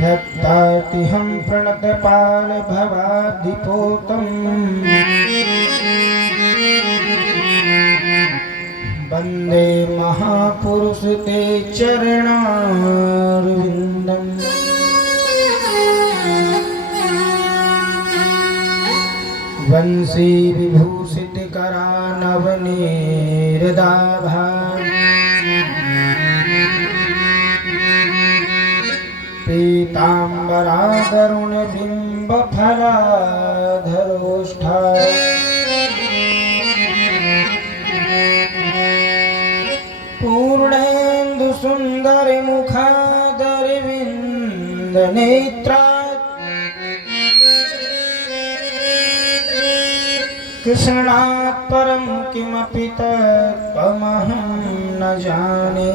भक्तातिहं प्रणतपाल भवाधिपोतम् वन्दे महापुरुष ते चरणारविन्दम् वंशी विभूषित करानवनीरदाभा पीताम्बरादरुण बिंब फलाधरोष्ठा पूर्णेन्दु सुंदर मुखादरविंद नेत्रा कृष्णात् परं किमपि तत्त्वमहं न जाने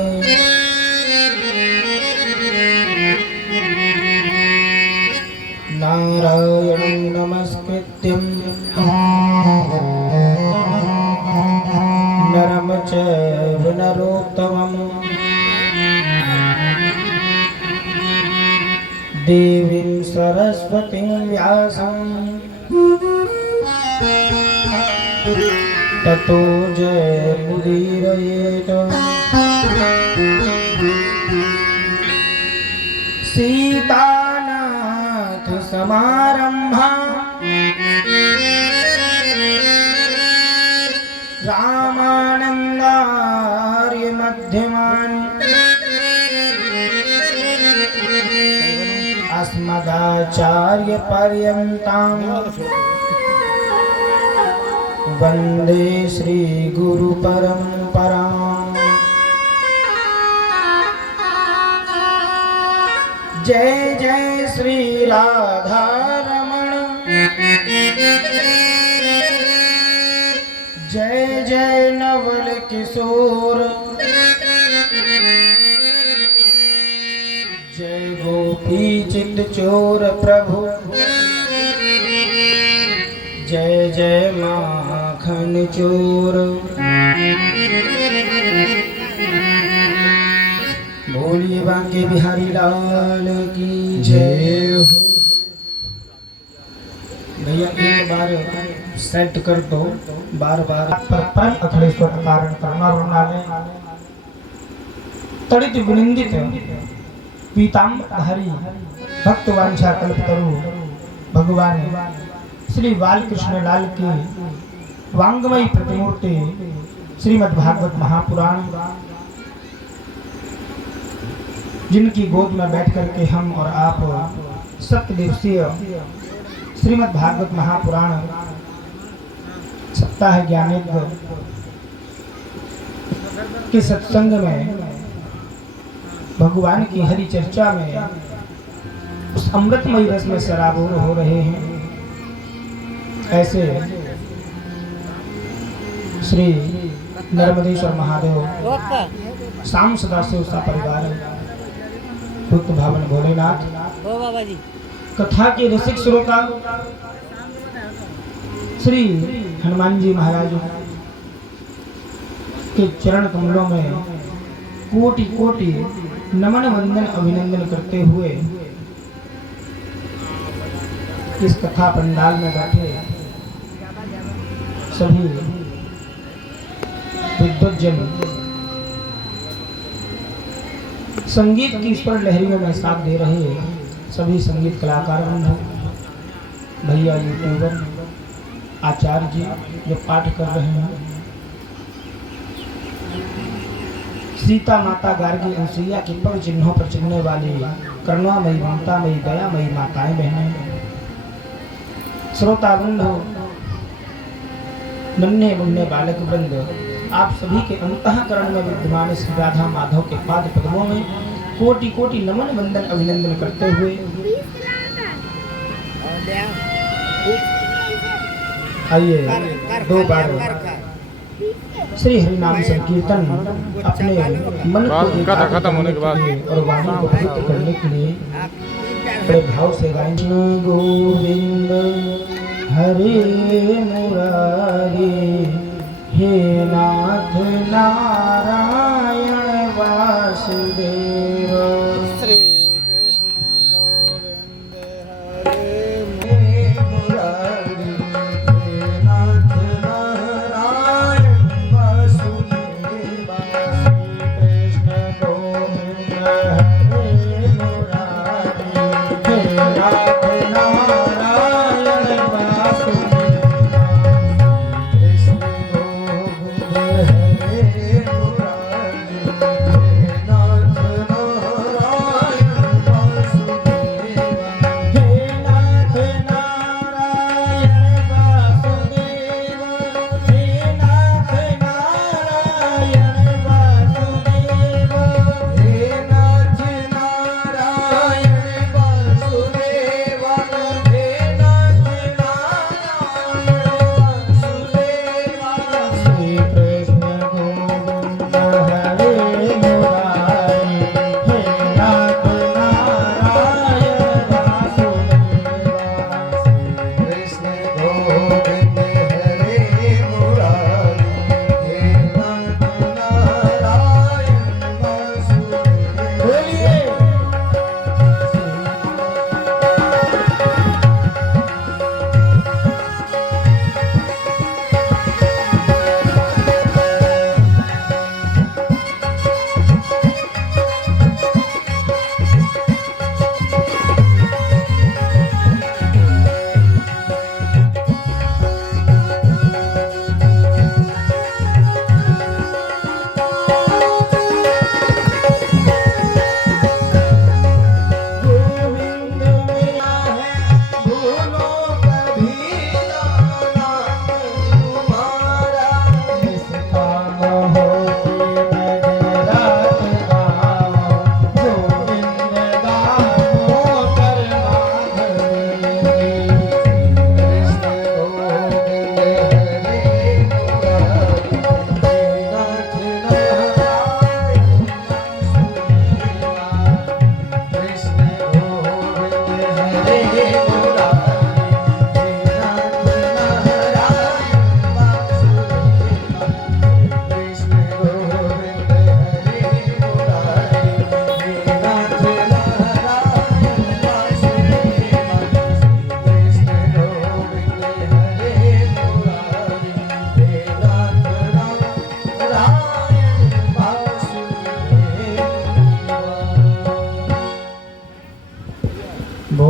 नारायणं नमस्कृत्यं नरं चैव नरोत्तमं देवीं सरस्वतीं व्यासं ततो जयमुदीरयेत सीतानाथ समारंभा रामानन्दार्य मध्यमान् अस्मदाचार्य पर्यन्तां वन्दे श्री गुरु परंपराम्। जय जय श्री राधा रमण, जय जय नवल किशोर, जय गोपी चित चोर प्रभु, जय जय माखन चोर। बोलिए बांके बिहारी लाल की जय हो। भैया एक बार सेट कर दो, बार बार परम अखिलेश्वर कारण करुणा वृणाले तड़ित विनिंदित पीताम्बरधारी भक्त वांछा कल्पतरु भगवान श्री बालकृष्ण लाल की वांगमयी प्रतिमूर्ति श्रीमद् भागवत महापुराण, जिनकी गोद में बैठ करके हम और आप 7 दिवसीय श्रीमद् भागवत महापुराण सप्ताह ज्ञानेद्र के सत्संग में भगवान की हरि चर्चा में उस अमृतमयी रस में सराबोर हो रहे हैं। ऐसे श्री नर्मदेश्वर महादेव शाम सदाशिव सा परिवार भक्त भावन भोलेनाथ कथा के रसिक श्रोता श्री हनुमान जी महाराज के चरण कमलों में कोटि कोटि नमन वंदन अभिनंदन करते हुए इस कथा पंडाल में बैठे सभी विद्वज्जन संगीत की स्वर लहरियों में साथ दे रहे सभी संगीत कलाकार बंधु, भैया यूट्यूबर, आचार्य जी जो पाठ कर रहे हैं, सीता माता गार्गी अनुसुईया के पग चिन्हों पर चलने वाली करुणामयी ममतामयी दयामयी माताएं बहनें, श्रोता बंधु, नन्हे मुन्ने बालक वृंद, आप सभी के अंतःकरण में विद्यमान श्री राधा माधव के पाद पद्मों में कोटि कोटि नमन वंदन अभिनंदन करते हुए आइए 2 बार श्री हरि नाम संकीर्तन अपने मन को खत्म होने के बाद और वाणी को पवित्र करने के लिए बड़े भाव से गाएं। गोविंद हरे मुरारी हे नाथ नारायण वासुदेव, श्री कृष्ण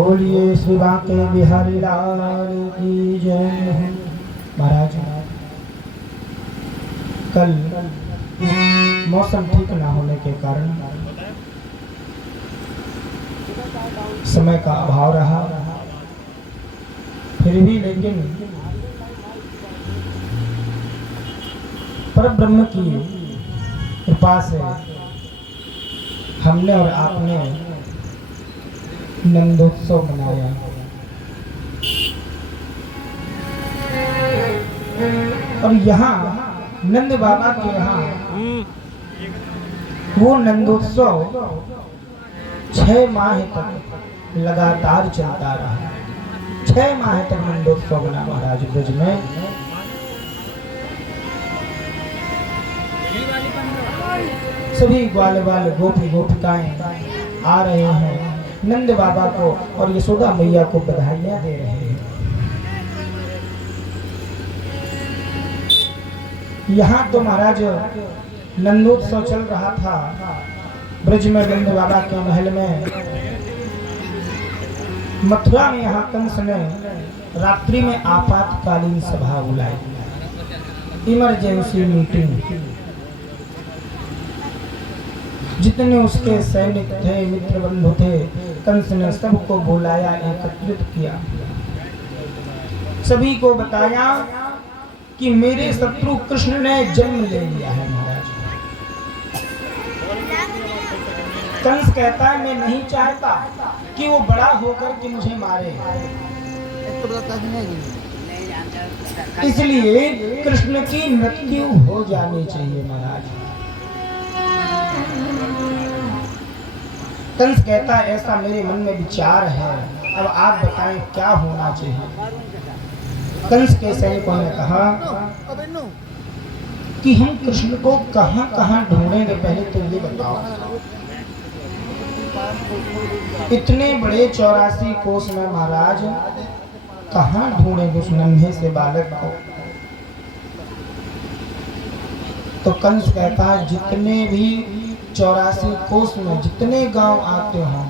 बोलिए श्री बांके बिहारी लाल की जय। महाराज कल मौसम ठीक ना होने के कारण समय का अभाव रहा, फिर भी लेकिन परब्रह्म की कृपा से हमने और आपने नंदोत्सव मनाया। और यहाँ नंद बाबा के यहाँ वो नंदोत्सव 6 माह तक लगातार चलता रहा। 6 माह तक नंदोत्सव बना महाराज ब्रज में। सभी ग्वाल बाल गोपी गोपिकाएं आ रहे हैं, नंद बाबा को और यशोदा मैया को बधाइयां दे रहे हैं। यहाँ तो महाराज नंदोत्सव चल रहा था ब्रज में, नंद बाबा के महल में। मथुरा में यहाँ कंस ने रात्रि में आपातकालीन सभा बुलाई, इमरजेंसी मीटिंग। जितने उसके सैनिक थे, मित्र बंधु थे, कंस ने सबको बुलाया, एकत्रित किया। सभी को बताया कि मेरे शत्रु कृष्ण ने जन्म ले लिया है महाराज। कंस कहता है मैं नहीं चाहता कि वो बड़ा होकर के मुझे मारे, इसलिए कृष्ण की मृत्यु हो जानी चाहिए महाराज। कंस कहता है ऐसा मेरे मन में विचार है, अब आप बताएं क्या होना चाहिए। कंस के सैनिकों ने कहा कि हम कृष्ण को कहां कहां ढूंढेंगे, पहले तो ये बताओ। इतने बड़े 84 कोस में महाराज कहां ढूंढेंगे उस नन्हे से बालक को। तो कंस कहता है जितने भी 84 कोस में जितने गांव आते हों,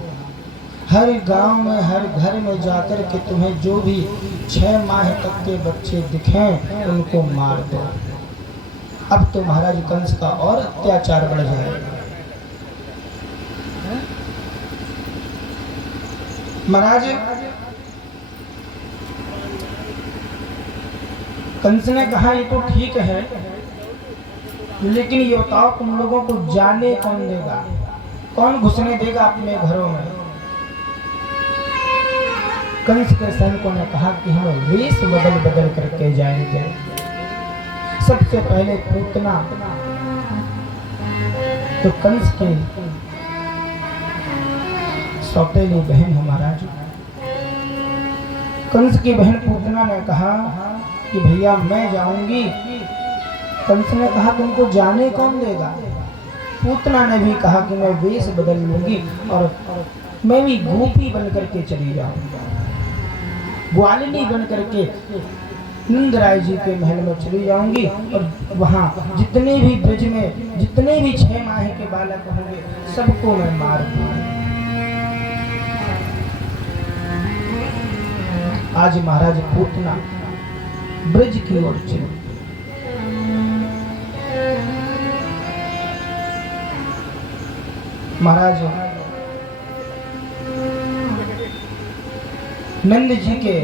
हर गांव में हर घर में जाकर के तुम्हें जो भी 6 माह तक के बच्चे दिखें उनको मार दो। अब तो महाराज कंस का और अत्याचार बढ़ जाएगा। महाराज कंस ने कहा ये तो ठीक है, लेकिन ये बताओ तुम लोगों को जाने कौन देगा, कौन घुसने देगा अपने घरों में। कंस के सैनिकों ने कहा कि हम वेश बदल बदल करके जाएंगे। सबसे पहले पूतना, तो कंस के सौतेली बहन है महाराज। कंस की बहन पूतना ने कहा कि भैया मैं जाऊंगी। कंस ने कहा तुमको जाने कौन देगा। पूतना ने भी कहा कि मैं वेश बदल लूंगी और मैं भी गोपी बन करके चली जाऊंगी, ग्वालिनी बन करके नंदराय जी के महल में चली जाऊंगी और वहां जितने भी ब्रज में जितने भी 6 माह के बालक होंगे सबको मैं मार दूंगी। आज महाराज पूतना ब्रज की ओर चली। महाराज नंद जी के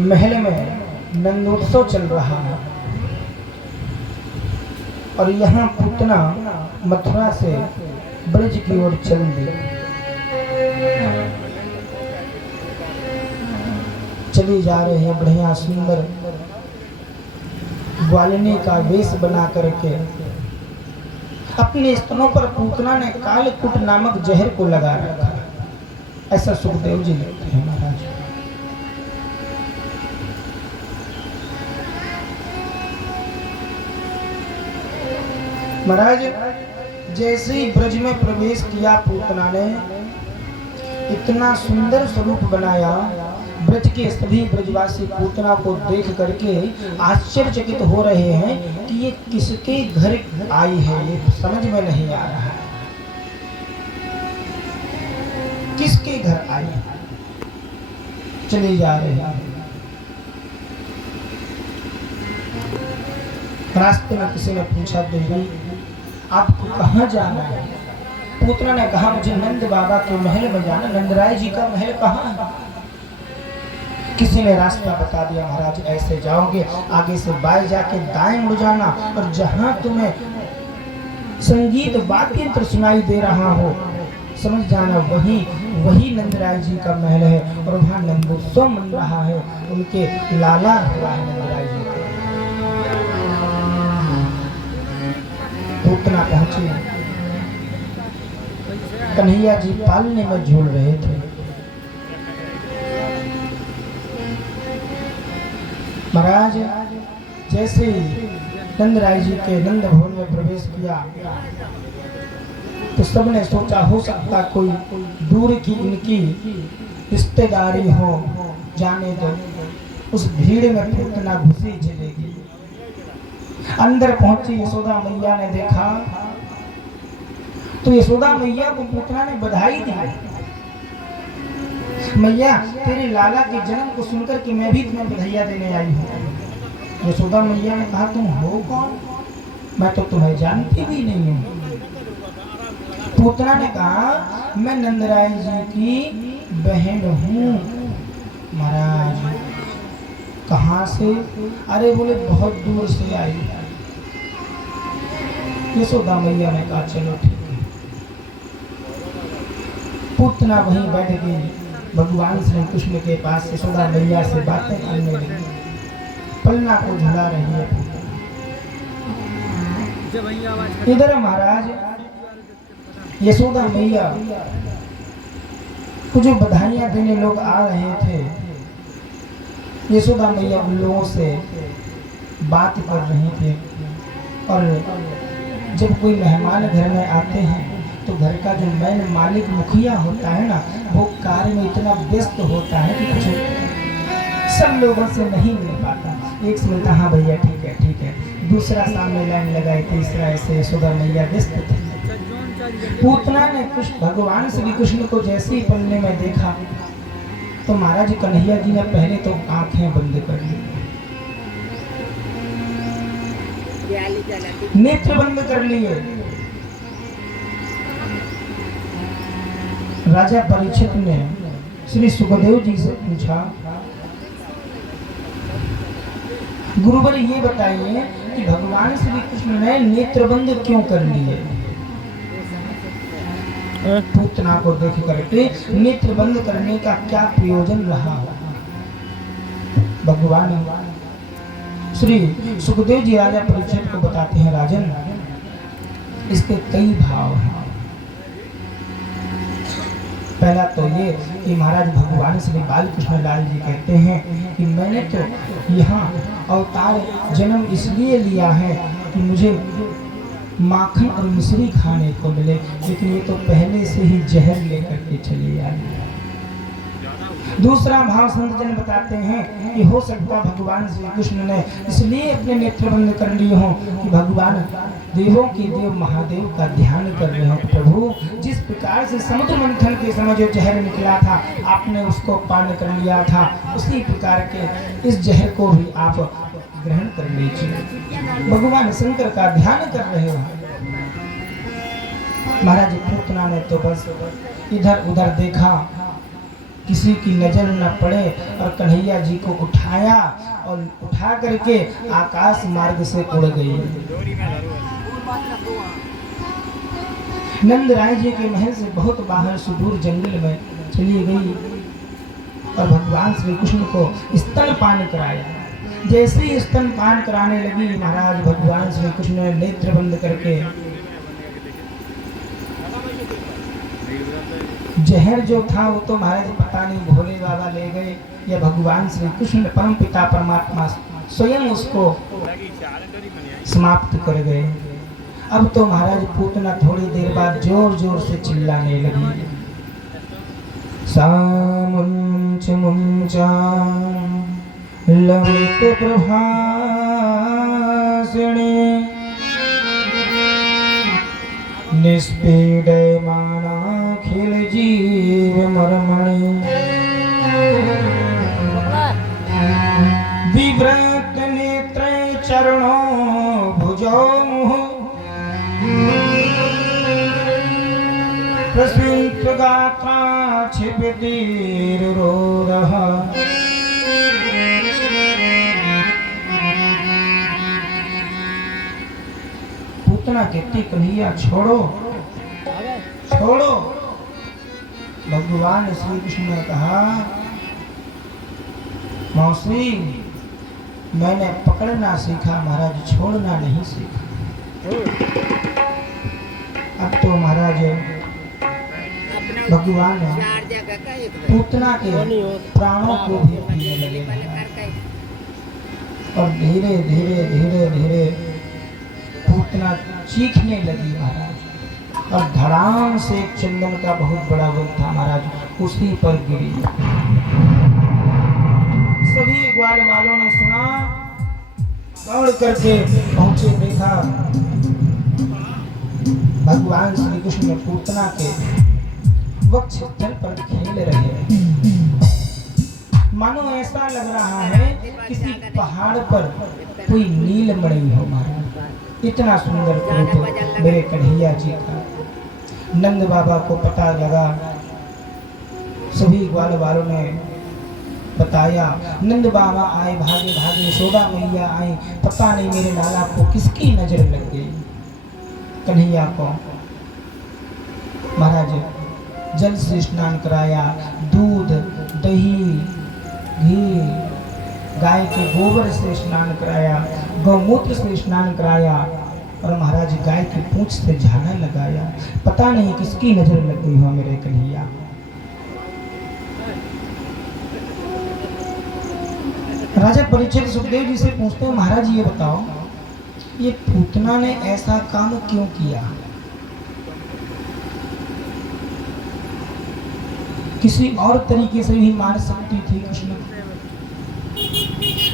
महल में नंदोत्सव चल रहा है और यहाँ पूतना मथुरा से ब्रज की ओर चल दी। चली जा रहे हैं बढ़िया सुंदर ग्वालिनी का वेश बना करके। अपने स्तनों पर पूतना ने कालकूट नामक जहर को लगा रखा, ऐसा सुखदेव जी लिखते हैं महाराज। महाराज जैसे ही ब्रज में प्रवेश किया पूतना ने, इतना सुंदर स्वरूप बनाया, ब्रज के सभी ब्रजवासी पूतना को देख करके आश्चर्यचकित हो रहे हैं कि ये किसके घर आई है, ये समझ में नहीं आ रहा है किसके घर आई है। चले जा रहे हैं। रास्ते में किसी ने पूछा, देवी आपको कहाँ जाना है? पुत्र ने कहा, मुझे नंद बाबा के महल में जाना। नंदराय जी का महल कहाँ है? किसी ने रास्ता बता दिया, महाराज ऐसे जाओगे, आगे से बाएं जाके दाएं मुड़ जाना, और जहां तुम्हें संगीत वाद्य यंत्र सुनाई दे रहा हो, समझ जाना वही नंदराय जी का महल है, और वहाँ नंदोत्सव मन रहा है। उनके लाला हुआ है नंदराय जी को। पूतना पहुंचे, कन्हैया जी पालने में झूल रहे थे। महाराज जैसे नंदराय जी के नंद भवन में प्रवेश किया तो सबने सोचा हो सकता कोई दूर की इनकी रिश्तेदारी हो, जाने दो। उस भीड़ में पूतना घुसी चलेगी। अंदर पहुंची यशोदा मैया ने देखा तो यशोदा मैया को पूतना ने बधाई दी। मैया तेरे लाला के जन्म को सुनकर कि मैं भी तुम्हें बधाइयां देने आई हूँ। यशोदा मैया ने कहा, तुम हो कौन? मैं तो तुम्हें जानती भी नहीं हूँ। पूतना ने कहा, मैं नंदराय जी की बहन हूँ। महाराज कहाँ से? अरे बोले बहुत दूर से आई। यशोदा मैया ने कहा, चलो ठीक है। पूतना वहीं बैठ गई, भगवान श्री कृष्ण के पास यशोदा मैया से बातें करने लगी। पलना को झुला रही है। इधर महाराज यशोदा मैया को जो बधाइयां देने लोग आ रहे थे, यशोदा मैया उन लोगों से बात कर रही थे। और जब कोई मेहमान घर में आते हैं तो घर का जो मेन मालिक मुखिया होता है ना, वो कार्य में इतना व्यस्त होता है कि कुछ सब लोगों से नहीं मिल पाता। एक से मिलता, हाँ भैया ठीक है ठीक है, दूसरा सामने लाइन लगाई, तीसरा ऐसे यशोदा मैया व्यस्त थी। पूतना ने भगवान श्री कृष्ण को जैसे ही पलने में देखा तो महाराज कन्हैया जी ने पहले तो आंखें बंद कर ली, नेत्र बंद कर लिए। राजा परीक्षित ने श्री सुखदेव जी से पूछा, गुरुवर ये बताइए कि भगवान श्री कृष्ण ने नेत्र बंद क्यों कर लिए? पूतना को देख करके नेत्र बंद करने का क्या प्रयोजन रहा? भगवान श्री सुखदेव जी राजा परीक्षित को बताते हैं, राजन इसके कई भाव हैं। पहला तो ये कि महाराज भगवान श्री बाल कृष्ण लाल जी कहते हैं कि मैंने तो यहाँ अवतार जन्म इसलिए लिया है कि मुझे माखन और मिश्री खाने को मिले, लेकिन ये तो पहले से ही जहर लेकर के चले आए। दूसरा भाव संत जन बताते हैं कि हो सकता भगवान श्री कृष्ण ने इसलिए अपने नेत्र बंद कर लिए हों कि भगवान देवों के देव महादेव का ध्यान कर रहे हो। प्रभु जिस प्रकार से समुद्र मंथन के समय जो जहर निकला था आपने उसको पान कर लिया था, उसी प्रकार के इस जहर को भी आप ग्रहण कर लीजिए। भगवान शंकर का ध्यान कर रहे हो। महाराज पूतना ने तो बस इधर उधर देखा, किसी की नजर न पड़े, और कन्हैया जी को उठाया और उठा करके आकाश मार्ग से उड़ गई। नंदराय जी के महल से बहुत बाहर सुदूर जंगल में चली गई और भगवान श्री कृष्ण को स्तनपान कराया। जैसे ही स्तनपान कराने लगी महाराज भगवान श्री कृष्ण ने नेत्र बंद करके जहर जो था वो तो महाराज पता नहीं भोले बाबा ले गए या भगवान श्री कृष्ण परम पिता परमात्मा स्वयं उसको समाप्त कर गए। अब तो महाराज पूतना थोड़ी देर बाद जोर जोर से चिल्लाने लगी, सामुंच मुंचा ललित प्रभासिणी निष्पीडमाना खिल जीव मरमणि गात्रा छिपतीर रोदः पूतना कहती कन्हैया छोड़ो छोड़ो। भगवान श्री कृष्ण ने कहा मौसी मैंने पकड़ना सीखा महाराज, छोड़ना नहीं सीखा। अब तो महाराज भगवान पूतना के प्राणों को भी पीने लगे और धीरे धीरे धीरे धीरे पूतना चीखने लगी महाराज और धड़ाम से एक चंदन का बहुत बड़ा वृक्ष था महाराज, उसी पर गिरी। सभी ग्वाल वालों ने सुना, दौड़ करके पहुंचे, देखा भगवान श्री कृष्ण ने पूतना के वक्ष स्थल पर खेल रहे। मानो ऐसा लग रहा है किसी पहाड़ पर कोई नीलमणि हो महाराज, इतना सुंदर रूप मेरे कन्हैया जी का। नंद बाबा को पता लगा, सभी ग्वाल वालों ने बताया। नंद बाबा आए भागे भागे, यशोदा मैया आई, पता नहीं मेरे लाला को किसकी नजर लग गई। कन्हैया को महाराज जल से स्नान कराया, दूध दही घी गाय के गोबर से स्नान कराया, गौमूत्र से स्नान कराया और महाराज गाय की पूंछ से झाना लगाया। पता नहीं किसकी नजर लग गई हो मेरे कन्हैया। राजा परीक्षित सुखदेव जी से पूछते हैं महाराज ये बताओ ये पूतना ने ऐसा काम क्यों किया? किसी और तरीके से भी मार सकती थी कृष्ण,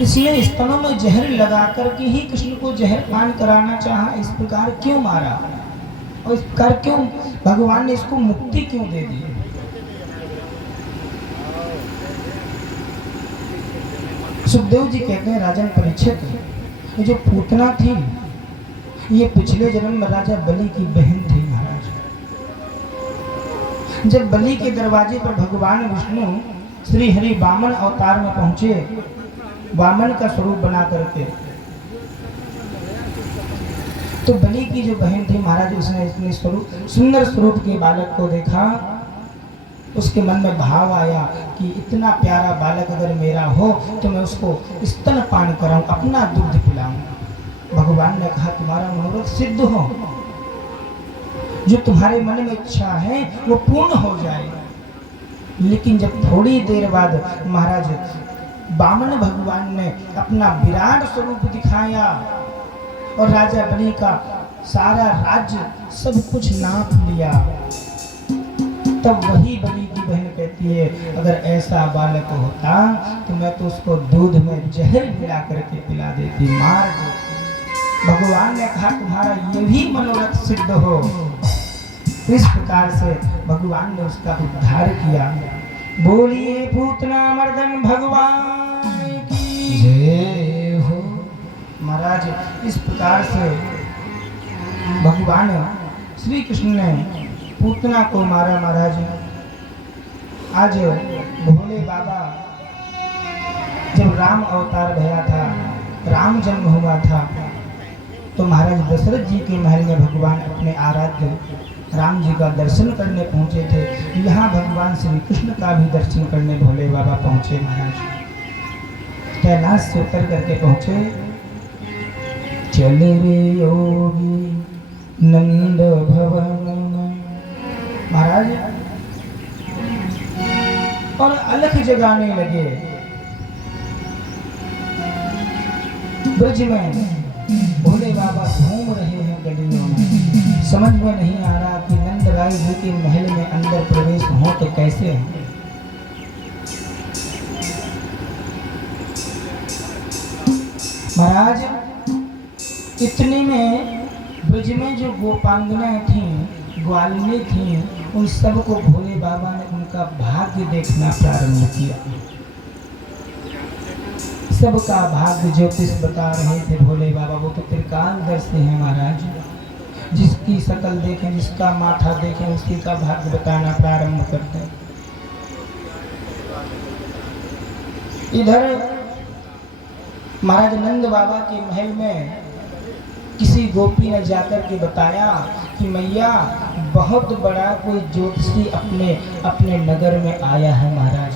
इसलिए स्तनों में जहर लगा करके ही कृष्ण को जहर पान कराना चाहा। इस प्रकार क्यों मारा और इस प्रकार क्यों भगवान ने इसको मुक्ति क्यों दे दी? सुखदेव जी कहते हैं राजन परीक्षित, ये जो पूतना थी ये पिछले जन्म में राजा बलि की बहन थी महाराज। जब बलि के दरवाजे पर भगवान विष्णु श्री हरि वामन अवतार में पहुंचे, वामन का स्वरूप बना करके, तो बलि की जो बहन थी महाराज उसने इतने सुंदर स्वरूप के बालक को देखा, उसके मन में भाव आया कि इतना प्यारा बालक अगर मेरा हो तो मैं उसको स्तन पान कराऊं, अपना दूध पिलाऊं। भगवान ने कहा तुम्हारा मनोरथ सिद्ध हो, जो तुम्हारे मन में इच्छा है वो पूर्ण हो जाए। लेकिन जब थोड़ी देर बाद महाराज वामन भगवान ने अपना विराट स्वरूप दिखाया और राजा बलि का सारा राज्य सब कुछ नाप लिया, तब वही बलि की बहन कहती है अगर ऐसा बालक होता तो मैं तो उसको दूध में जहर मिला करके पिला देती, मार देती। भगवान ने कहा तुम्हारा ये भी मनोरथ सिद्ध हो। इस प्रकार से भगवान ने उसका उद्धार किया। बोलिए पूतना मर्दन भगवान की जय हो। महाराज इस प्रकार से भगवान श्री कृष्ण ने पूतना को मारा। महाराज आज भोले बाबा जब राम अवतार भया था, राम जन्म हुआ था, तो महाराज दशरथ जी के महल में भगवान अपने आराध्य राम जी का दर्शन करने पहुंचे थे। यहाँ भगवान श्री कृष्ण का भी दर्शन करने भोले बाबा पहुंचे। महाराज कैलाश से उतर करके पहुंचे। चले रे योगी नंद भवन महाराज और अलख जगाने लगे। ब्रज में भोले बाबा घूम रहे हैं गलियों में, समझ में नहीं आ रहा कि नंद राय जी के महल में अंदर प्रवेश हो तो कैसे हो। महाराज इतने में ब्रज में जो गोपांगनाएं थीं, ग्वालिनी थीं, उन सबको भोले बाबा ने उनका भाग्य देखना प्रारंभ किया। सबका भाग्य ज्योतिष बता रहे थे भोले बाबा, वो तो त्रिकालदर्शी हैं महाराज। जिसकी शक्ल देखें, जिसका माथा देखें, उसी का भाग्य बताना प्रारंभ करते हैं। इधर महाराज नंद बाबा के महल में किसी गोपी ने जाकर के बताया कि मैया बहुत बड़ा कोई ज्योतिषी अपने नगर में आया है महाराज।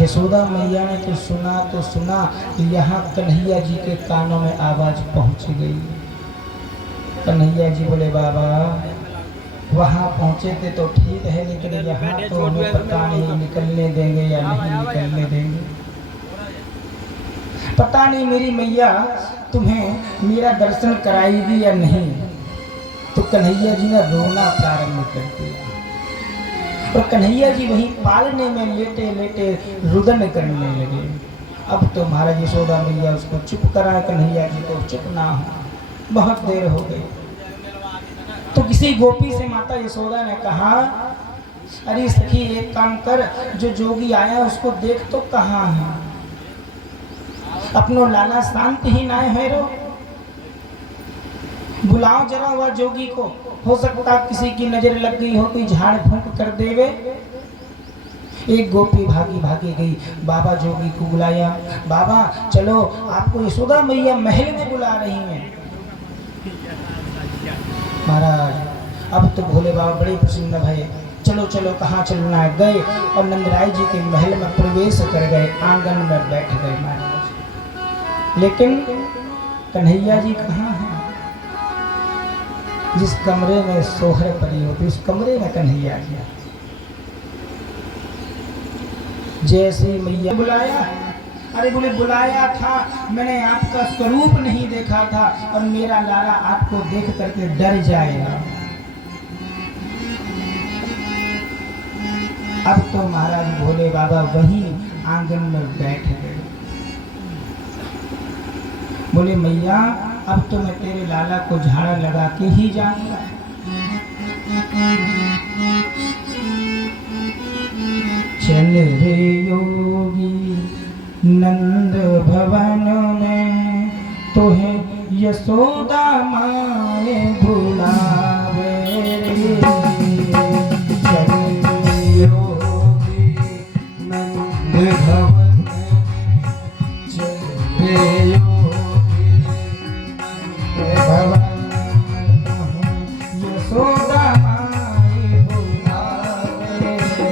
यशोदा मैया ने तो सुना यहाँ कन्हैया जी के कानों में आवाज पहुंच गई। कन्हैया जी बोले बाबा वहाँ पहुँचे थे तो ठीक है, लेकिन यहाँ तो हमें पता नहीं निकलने देंगे या नहीं निकलने देंगे। पता नहीं मेरी मैया तुम्हें मेरा दर्शन कराएगी या नहीं। तो कन्हैया जी ने रोना प्रारंभ कर दिया और कन्हैया जी वहीं पालने में लेटे लेटे रुदन करने लगे। अब तो महाराज यशोदा मैया उसको चुप करा, कन्हैया जी को चुप ना हो, बहुत देर हो गई। तो किसी गोपी से माता यशोदा ने कहा, अरे सखी एक काम कर, जो जोगी आया उसको देख तो कहाँ है, अपनो लाला शांत ही ना है रो, बुलाओ जरा वह जोगी को, हो सकता किसी की नजर लग गई हो, कोई झाड़ फूंक कर देवे। एक गोपी भागी भागी गई, बाबा जोगी को बुलाया, बाबा चलो आपको यशोदा मैया महल में बुला रही हैं। महाराज अब तो भोले बाबा बड़े प्रसन्न भये, चलो चलो कहाँ चलना है। गए और नंदराय जी के महल में प्रवेश कर गए, आंगन में बैठ गए महाराज। लेकिन कन्हैया जी कहाँ हैं? जिस कमरे में सोहर पड़ी होती उस कमरे में कन्हैया जी। जैसे मैया बुलाया, अरे बोले बुलाया था, मैंने आपका स्वरूप नहीं देखा था और मेरा लाला आपको देख करके डर जाएगा। अब तो महाराज भोले बाबा वहीं आंगन में बैठ गए। बोले मैया अब तो मैं तेरे लाला को झाड़ा लगा के ही जाऊंगा। चल रे योगी नंद भवन में, तोहे यशोदा माए बुलावे रे। चल रे योगी नंद भवन में, चल रे योगी नंद भवन में, यशोदा माए बुलावे रे।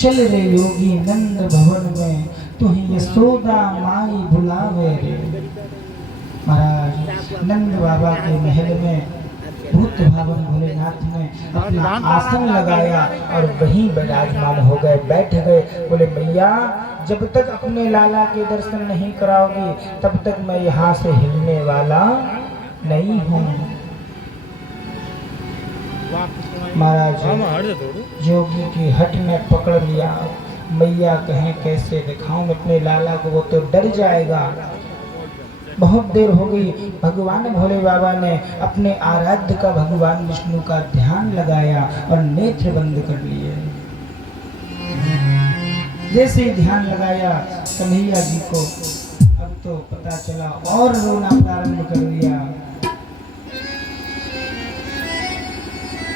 चल रे योगी नंद भवन में, तुही यशोदा माई बुलावे रे। महाराज नंद बाबा के महल में भूत भावन भोलेनाथ ने अपना आसन लगाया और वहीं विराजमान हो गए, बैठ गए। बोले मैया जब तक अपने लाला के दर्शन नहीं कराओगी तब तक मैं यहाँ से हिलने वाला नहीं हूँ। महाराज जोगी की हट में पकड़ लिया। मैया कहें कैसे दिखाऊं अपने लाला को, वो तो डर जाएगा। बहुत देर हो गई। भगवान भोले बाबा ने अपने आराध्य का भगवान विष्णु का ध्यान लगाया और नेत्र बंद कर लिए। जैसे ही ध्यान लगाया कन्हैया जी को अब तो पता चला और रोना प्रारंभ कर दिया।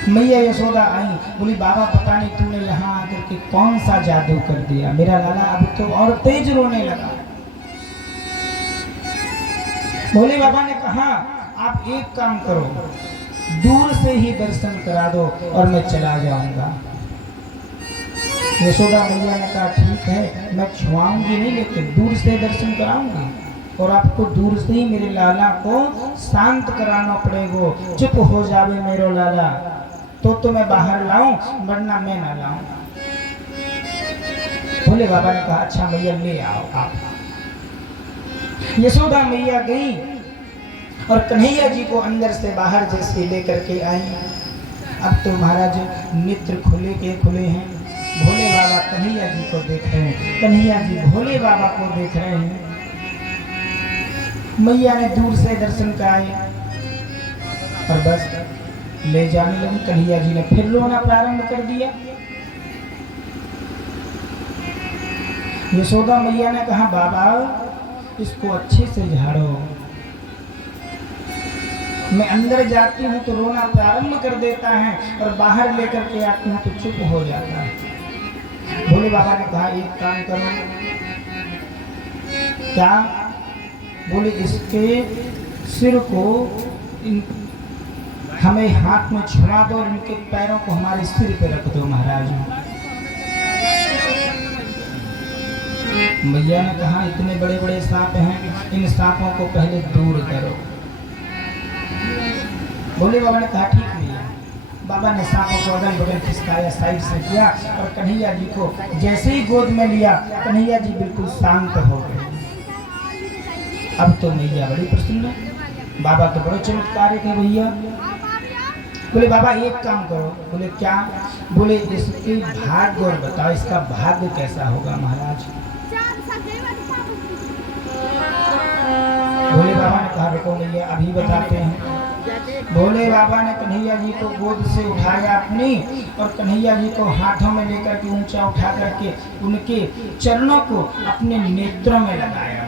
मैया यशोदा आई, बोली बाबा पता नहीं तुमने यहाँ आकर के कौन सा जादू कर दिया, मेरा लाला अब तो और तेज रोने लगा। भोले बाबा ने कहा आप एक काम करो, दूर से ही दर्शन करा दो और मैं चला जाऊंगा। यशोदा मैया ने कहा ठीक है, मैं छुआऊंगी नहीं लेकिन दूर से दर्शन कराऊंगी और आपको दूर से ही मेरे लाला को शांत कराना पड़ेगा। चुप हो जावे मेरो लाला तो मैं बाहर लाऊं वरना मैं ना लाऊं। भोले बाबा ने कहा अच्छा मैया ले आओ आप। यशोदा मैया गई और कन्हैया जी को अंदर से बाहर जैसे लेकर के आई। अब तो महाराज नेत्र खुले के खुले हैं। भोले बाबा कन्हैया जी को देख रहे हैं, कन्हैया जी भोले बाबा को देख रहे हैं। मैया ने दूर से दर्शन कराए और बस ले जाने लगी। कन्हैया जी ने फिर रोना प्रारंभ कर दिया। यशोदा मैया ने कहा बाबा इसको अच्छे से झाड़ो, मैं अंदर जाती हूँ तो रोना प्रारंभ कर देता है और बाहर लेकर के आती हूँ तो चुप हो जाता है। भोले बाबा ने कहा एक काम करो। क्या? बोले इसके सिर को हमें हाथ में छुड़ा दो और इनके पैरों को हमारे सिर पे रख दो महाराज। मैया ने कहा इतने बड़े बड़े सांप हैं, इन सांपों को पहले दूर करो। भोले बाबा ने कहा ठीक मैया। बाबा ने सांपों को अगल बगल खिसकाया, साइड से किया और कन्हैया जी को जैसे ही गोद में लिया कन्हैया जी बिल्कुल शांत हो गए। अब तो मैया बड़ी प्रसन्न, बाबा तो बड़े चमत्कारिक है भैया। बोले बाबा एक काम करो। बोले क्या? बोले इसके भाग्य और बताओ, इसका भाग्य कैसा होगा महाराज। भोले बाबा ने कहा रुको मैया अभी बताते हैं। भोले बाबा ने कन्हैया जी को गोद से उठाया अपनी और कन्हैया जी को हाथों में लेकर के ऊंचा उठा करके उनके चरणों को अपने नेत्रों में लगाया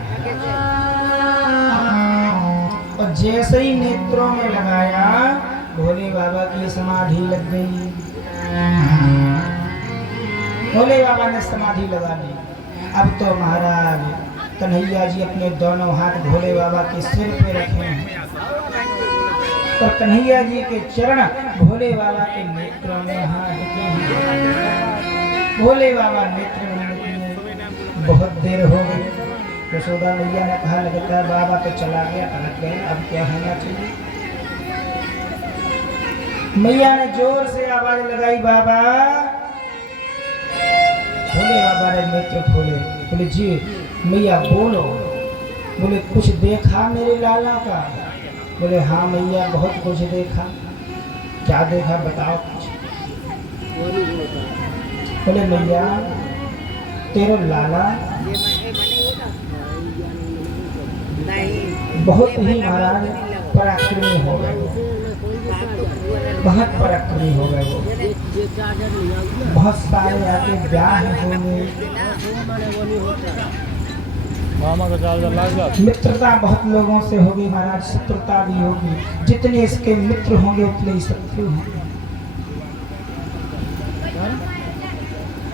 और जैसे ही नेत्रों में लगाया भोले बाबा की समाधि लग गई। भोले बाबा ने समाधि लगा ली। अब तो महाराज कन्हैया जी अपने दोनों हाथ भोले बाबा के सिर पे रखे हैं और कन्हैया जी के चरण भोले बाबा के नेत्रों में हाथ हैं। भोले बाबा नेत्र में बहुत देर हो गई। यशोदा मैया ने कहा लगता है बाबा तो चला गया, अलग गए, अब क्या होना चाहिए। मैया ने जोर से आवाज लगाई बाबा। भोले बाबा ने नेत्र खोले। बोले जी मैया बोलो। बोले कुछ देखा मेरे लाला का? बोले हाँ मैया बहुत कुछ देखा। क्या देखा बताओ कुछ। बोले मैया तेरा लाला बहुत ही महाराज पराक्रमी हो गए, बहुत पराक्रमी हो गए वो। बहुत सारे आके ब्याह होंगे, मित्रता बहुत लोगों से होगी महाराज, शत्रुता भी होगी। जितने इसके मित्र होंगे उतने ही शत्रु होंगे।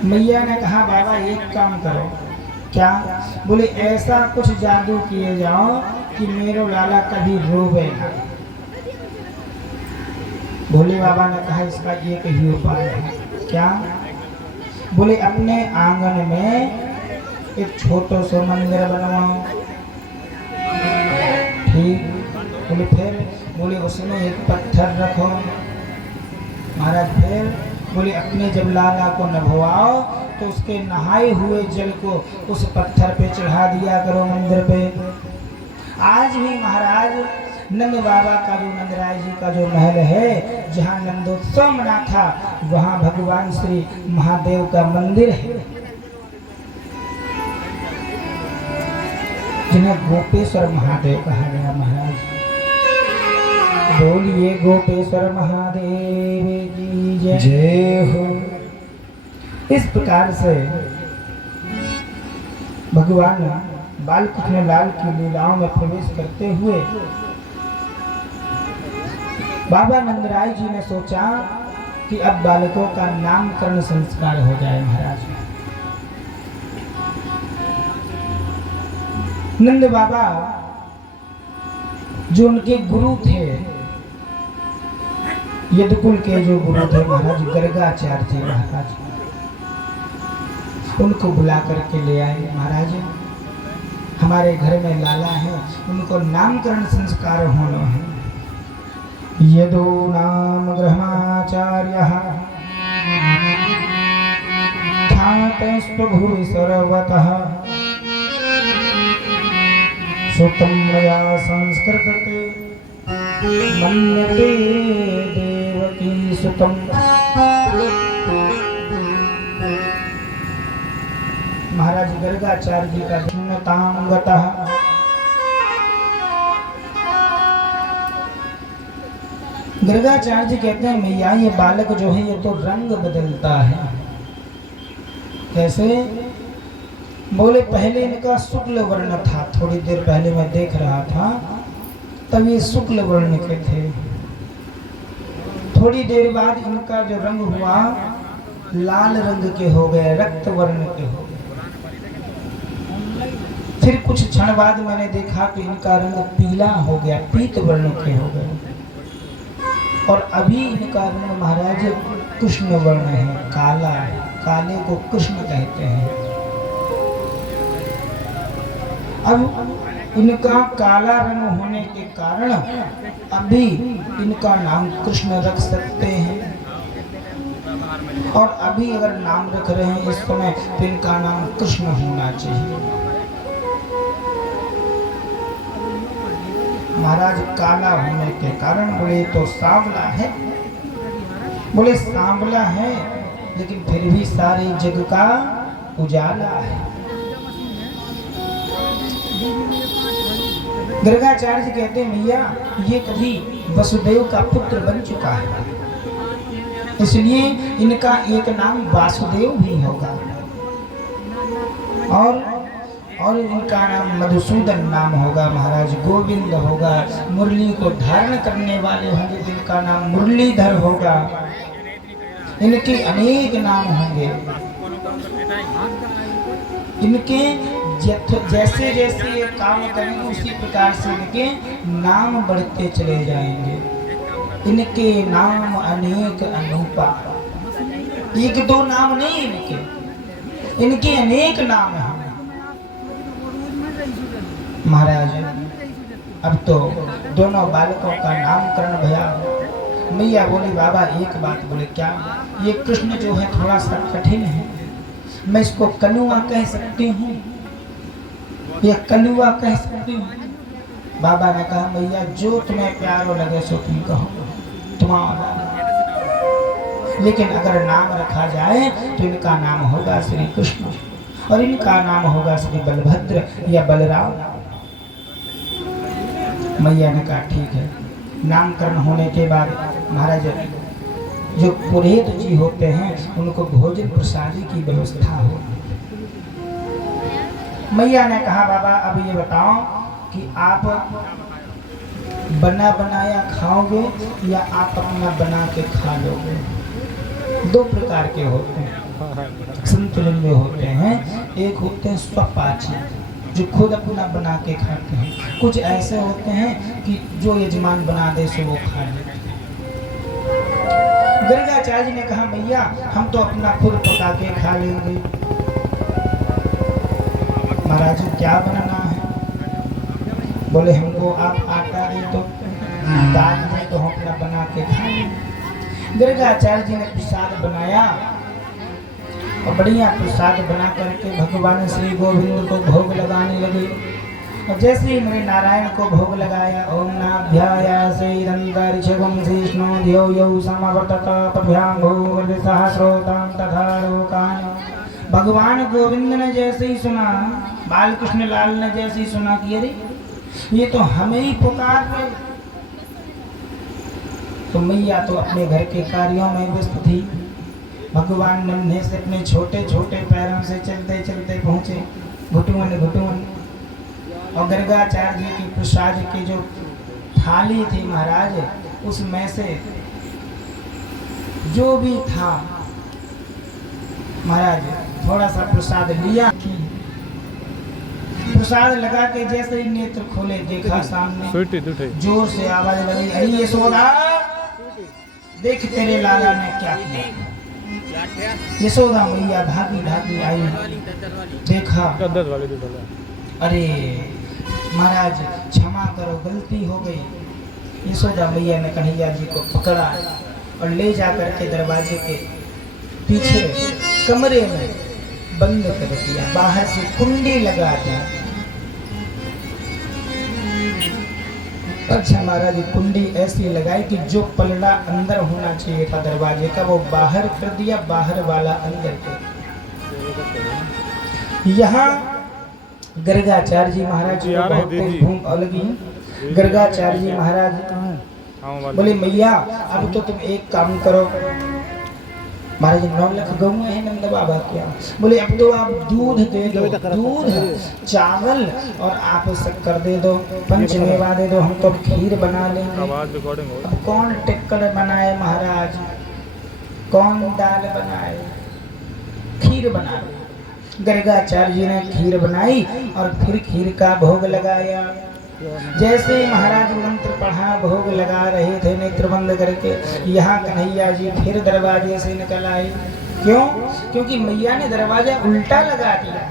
मैया ने कहा बाबा एक काम करो। क्या? बोले ऐसा कुछ जादू किए जाओ कि मेरे लाला कभी रोवे ना। भोले बाबा ने कहा इसका एक ही उपाय है। क्या? बोले अपने आंगन में एक छोटो सो मंदिर बनवाओ। ठीक। बोले फिर? बोले उसमें एक पत्थर रखो। महाराज फिर? बोले अपने जब लाला को नभवाओ तो उसके नहाए हुए जल को उस पत्थर पे चढ़ा दिया करो मंदिर पे। आज भी महाराज नंद बाबा का जो नंदराय जी का जो महल है, जहाँ नंदोत्सव मना था, वहाँ भगवान श्री महादेव का मंदिर है, जिन्हें गोपेश्वर महादेव कहा गया। महाराज बोलिए गोपेश्वर महादेव की जय। जय हो। इस प्रकार से भगवान बालकृष्ण लाल की लीलाओं में प्रवेश करते हुए बाबा नंदराय जी ने सोचा कि अब बालकों का नामकरण संस्कार हो जाए। महाराज नंद बाबा जो उनके गुरु थे, यदुकुल के जो गुरु थे महाराज गर्गाचार्य थे, महाराज उनको बुला करके ले आए। महाराज हमारे घर में लाला है, उनको नामकरण संस्कार होना है। यदो नाम ग्रहमाचार्यः ख्यातस्त्वभुवि सर्वतः सुतं मया संस्कृतते मन्यते देवकी सुतं। महाराज गर्गाचार्य जी का भिन्नतांगतः गर्गाचार्य जी कहते हैं मैया ये बालक जो है ये तो रंग बदलता है। कैसे? बोले पहले इनका शुक्ल वर्ण था, थोड़ी देर पहले मैं देख रहा था तब ये शुक्ल वर्ण के थे। थोड़ी देर बाद इनका जो रंग हुआ लाल रंग के हो गए, रक्त वर्ण के हो गए। फिर कुछ क्षण बाद मैंने देखा कि इनका रंग पीला हो गया, पीत वर्ण के हो गए। और अभी इनका रंग महाराज कृष्ण वर्ण है, काला है, काले को कृष्ण कहते हैं। अब इनका काला रंग होने के कारण अभी इनका नाम कृष्ण रख सकते हैं, और अभी अगर नाम रख रहे हैं इस समय तो इनका नाम कृष्ण होना चाहिए। महाराज काला होने के कारण बोले तो सांवला है। बोले सांवला है लेकिन फिर भी सारे जग का उजाला है। गर्गाचार्य जी कहते हैं मैया ये कभी वसुदेव का पुत्र बन चुका है, इसलिए इनका एक नाम वासुदेव भी होगा, और इनका नाम मधुसूदन नाम होगा। महाराज गोविंद होगा, मुरली को धारण करने वाले होंगे जिनका नाम मुरलीधर होगा। इनके अनेक नाम होंगे। इनके जैसे जैसे ये काम करेंगे उसी प्रकार से इनके नाम बढ़ते चले जाएंगे। इनके नाम अनेक अनूपा, एक दो नाम नहीं इनके अनेक नाम हैं। महाराज अब तो दोनों बालकों का नामकरण भया। मैया बोली बाबा एक बात। बोले क्या? ये कृष्ण जो है थोड़ा सा कठिन है, मैं इसको कनुआ कह सकती हूँ, या कनुआ कह सकती हूँ। बाबा ने कहा मैया जो तुम्हें प्यारो लगे सो तुम कहो, तुम्हारा। लेकिन अगर नाम रखा जाए तो इनका नाम होगा श्री कृष्ण और इनका नाम होगा श्री बलभद्र या बलराम। मैया ने कहा ठीक है। नामकरण होने के बाद महाराज जो पुरोहित जी होते हैं उनको भोजन प्रसादी की व्यवस्था हो। मैया ने कहा बाबा अब ये बताओ कि आप बना बनाया खाओगे या आप अपना बना के खा लोगे? दो प्रकार के होते हैं, संतुलन में होते हैं। एक होते हैं स्वपाची जो खुद अपना बना के खाते हैं, कुछ ऐसे होते हैं कि जो यजमान बना दे सो वो खा लेते हैं। गर्गाचार्य जी ने कहा मैया हम तो अपना खुद पका के खा लेंगे। महाराज क्या बनाना है? बोले हमको आप आटा दे दो, दाल दे तो हम अपना बना के खा लेंगे। गर्गाचार्य जी ने प्रसाद बनाया और बढ़िया प्रसाद बना करके भगवान श्री गोविंद को भोग लगाने लगे। और जैसे ही मेरे नारायण को भोग लगाया, ओम भगवान गोविंद ने जैसे ही सुना, बालकृष्ण लाल ने जैसे ही सुना कि अरे ये तो हमें ही पुकार रहे, तो मैया तो अपने घर के कार्यों में व्यस्त थी। भगवान नन्हे से अपने छोटे छोटे पैरों से चलते चलते पहुँचे घुटुअन घुटुअन। और गर्गाचार्य जी की प्रसाद की जो थाली थी महाराज, उसमें से जो भी था महाराज थोड़ा सा प्रसाद लिया कि प्रसाद लगा के जैसे ही नेत्र खोले देखा सामने जोर से आवाज लगी, अरे यशोदा देख तेरे लाला ने क्या किया। यशोदा मैया भागी भागी आई, देखा अरे महाराज क्षमा करो गलती हो गई। यशोदा मैया ने कन्हैया जी को पकड़ा और ले जाकर के दरवाजे के पीछे कमरे में बंद कर दिया, बाहर से कुंडी लगा दी। अच्छा महाराज कुंडी ऐसी लगाई कि जो पलड़ा अंदर होना चाहिए था दरवाजे का वो बाहर कर दिया, बाहर वाला अंदर कर। यहाँ गर्गाचार्य जी महाराज को बहुत भूख लगी। गर्गाचार्य जी महाराज बोले मैया अब तो तुम एक काम करो। महाराज 9 लाख गऊ है नंद बाबा क्या? बोले अब तो आप दूध दे दो, दूध चावल और आप शक्कर दे दो, पंचमेवा दे दो, हम तो खीर बना लेंगे। अब कौन टिक्कड़ बनाए महाराज, कौन दाल बनाए, खीर बना। गर्गाचार्य जी ने खीर बनाई और फिर खीर का भोग लगाया। जैसे महाराज मंत्र पढ़ा भोग लगा रहे थे नेत्र बंद करके, यहाँ कन्हैया जी फिर दरवाजे से निकल आए। क्यों? क्योंकि मैया ने दरवाजा उल्टा लगा दिया।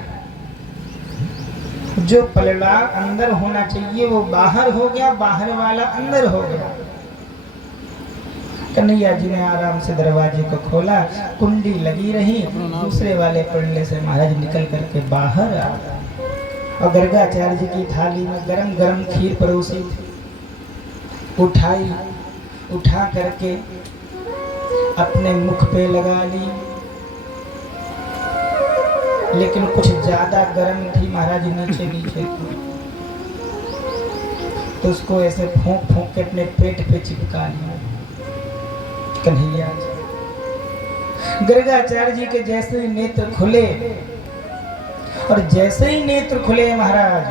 जो पलड़ा अंदर होना चाहिए वो बाहर हो गया, बाहर वाला अंदर हो गया। कन्हैया जी ने आराम से दरवाजे को खोला, कुंडी लगी रही, दूसरे वाले पलड़े से महाराज निकल करके बाहर आ गए। और गर्गाचार्य जी की थाली में गरम गरम खीर परोसी थी, उठाई, उठा करके अपने मुख पे लगा ली, लेकिन कुछ ज्यादा गरम थी महाराज, नीचे नीचे थी, तो उसको ऐसे फूंक फूंक के अपने पेट पे चिपका लिया। कन्हैया गर्गाचार्य जी के जैसे नेत्र खुले, और जैसे ही नेत्र खुले महाराज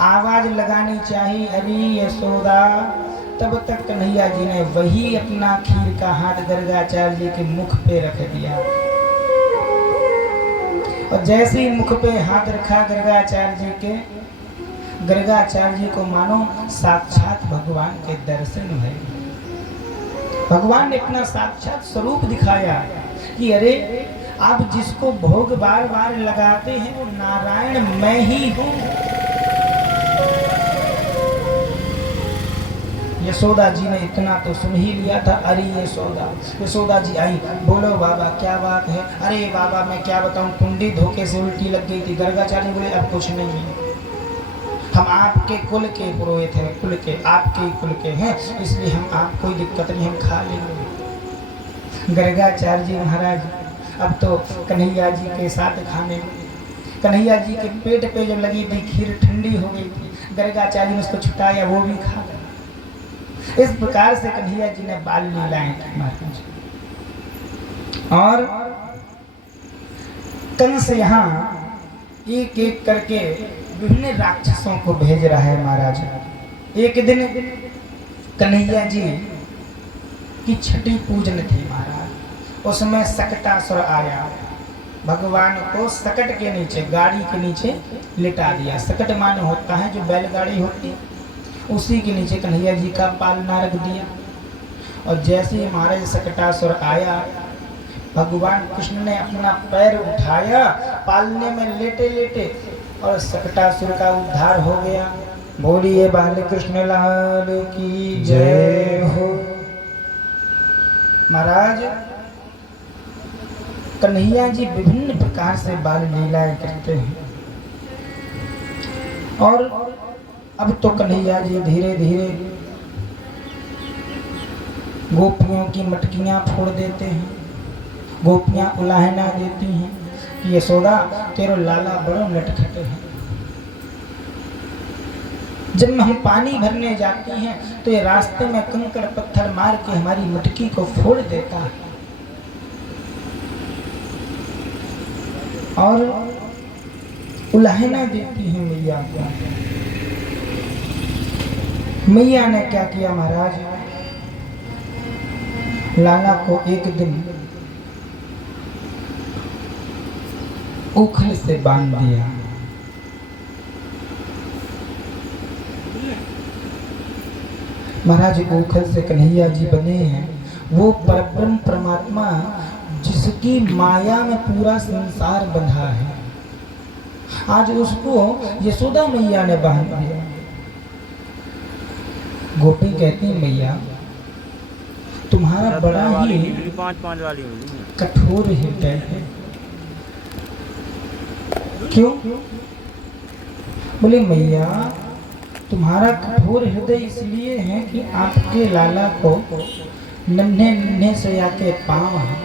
आवाज लगानी चाहिए अरे यशोदा, तब तक कन्हैया जी ने वही अपना खीर का हाथ गर्गाचार्य जी के मुख पे रख दिया। और जैसे ही मुख पे हाथ रखा गर्गाचार्य जी के, गर्गाचार्य जी को मानो साक्षात भगवान के दर्शन हुए। भगवान ने अपना साक्षात स्वरूप दिखाया कि अरे आप जिसको भोग बार बार लगाते हैं वो नारायण मैं ही हूँ। यशोदा जी ने इतना तो सुन ही लिया था। अरे यशोदा, यशोदा जी आई, बोलो बाबा क्या बात है? अरे बाबा मैं क्या बताऊं, कुंडी धोखे से उल्टी लग गई थी। गर्गाचार्य बोले अब कुछ नहीं है, हम आपके कुल के पुरोहित हैं, कुल के आपके ही कुल के हैं, इसलिए हम आप कोई दिक्कत नहीं, हम खा लेंगे। गर्गाचार्य जी महाराज अब तो कन्हैया जी के साथ खाने, कन्हैया जी के पेट पे जब लगी थी खीर ठंडी हो गई थी, गर्गाचार्य ने उसको छुटाया, वो भी खा गया। इस प्रकार से कन्हैया जी ने बाल लीलाएं की महाराज। और कंस यहाँ एक एक करके विभिन्न राक्षसों को भेज रहा है महाराज। एक दिन कन्हैया जी की छठी पूजन थी महाराज, उसमें सकटासुर आया, भगवान को सकट के नीचे, गाड़ी के नीचे लिटा दिया। सकट माने होता है जो बैलगाड़ी होती, उसी के नीचे कन्हैया जी का पालना रख दिया। और जैसे ही महाराज सकटासुर आया, भगवान कृष्ण ने अपना पैर उठाया पालने में लेटे लेटे और सकटासुर का उद्धार हो गया। बोलिए बाल कृष्ण लाल की जय हो। महाराज कन्हैया जी विभिन्न प्रकार से बाल लीलाएं करते हैं और अब तो कन्हैया जी धीरे धीरे गोपियों की मटकियां फोड़ देते हैं, गोपियां उलाहना देती हैं कि यशोदा तेरो लाला बड़ो नटखटे हैं। जब हम पानी भरने जाते हैं तो ये रास्ते में कंकड़ पत्थर मार के हमारी मटकी को फोड़ देता है और उलाहना देती है मैया को। मैया ने क्या किया महाराज, लाला को एक दिन उखल से बांध दिया। महाराज उखल से कन्हैया जी बने हैं, वो परब्रह्म परमात्मा जिसकी माया में पूरा संसार बंधा है, आज उसको यशोदा मैया ने बांध दिया। गोपी कहती मैया तुम्हारा बड़ा ही कठोर हृदय है। क्यों? बोले मैया तुम्हारा कठोर हृदय इसलिए है कि आपके लाला को नन्हे नन्हे से आके पाँव हैं,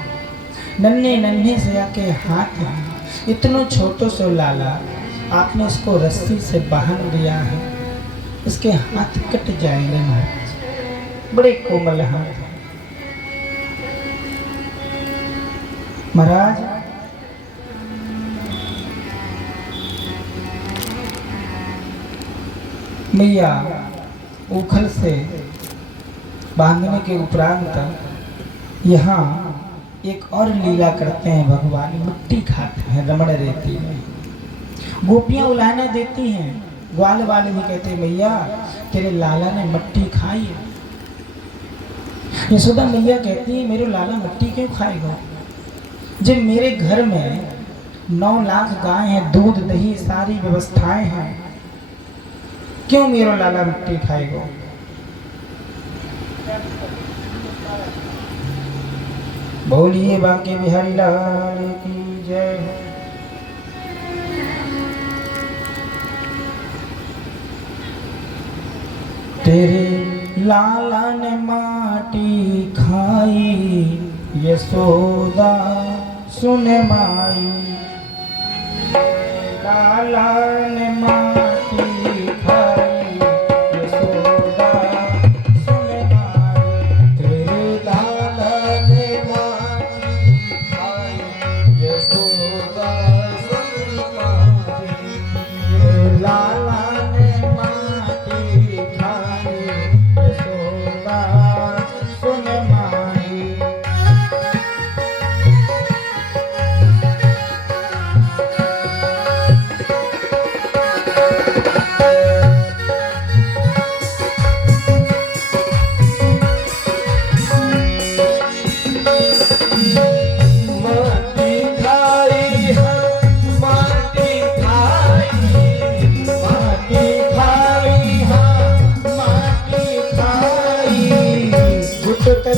नन्हे नन्हे से आके हाथ हैं, इतनो छोटो सो लाला आपने इसको रस्सी से बांध दिया है, इसके हाथ कट जाएंगे महाराज, बड़े कोमल हाथ हैं। महाराज मैया उखल से बांधने के उपरांत यहाँ एक और लीला करते हैं भगवान, मिट्टी खाते हैं रमण रेती में, गोपियाँ उलाहना देती हैं, ग्वाल वाले भी कहते हैं मैया तेरे लाला ने मिट्टी खाई। यशोदा मैया कहती है मेरे लाला मिट्टी क्यों खाएगा, जब मेरे घर में 9 लाख गाय हैं, दूध दही सारी व्यवस्थाएं हैं, क्यों मेरा लाला मिट्टी खाएगा। बोलिए बांके बिहारी लाल की जय हो। तेरे लाला ने माटी खाई, यशोदा सुन माई, लाला ने माटी खाई, यशोदा सुन माई, तेरे लाला ने माटी खाई, यशोदा सुन माई, लाला ने माटी खाई, यशोदा सुन माई।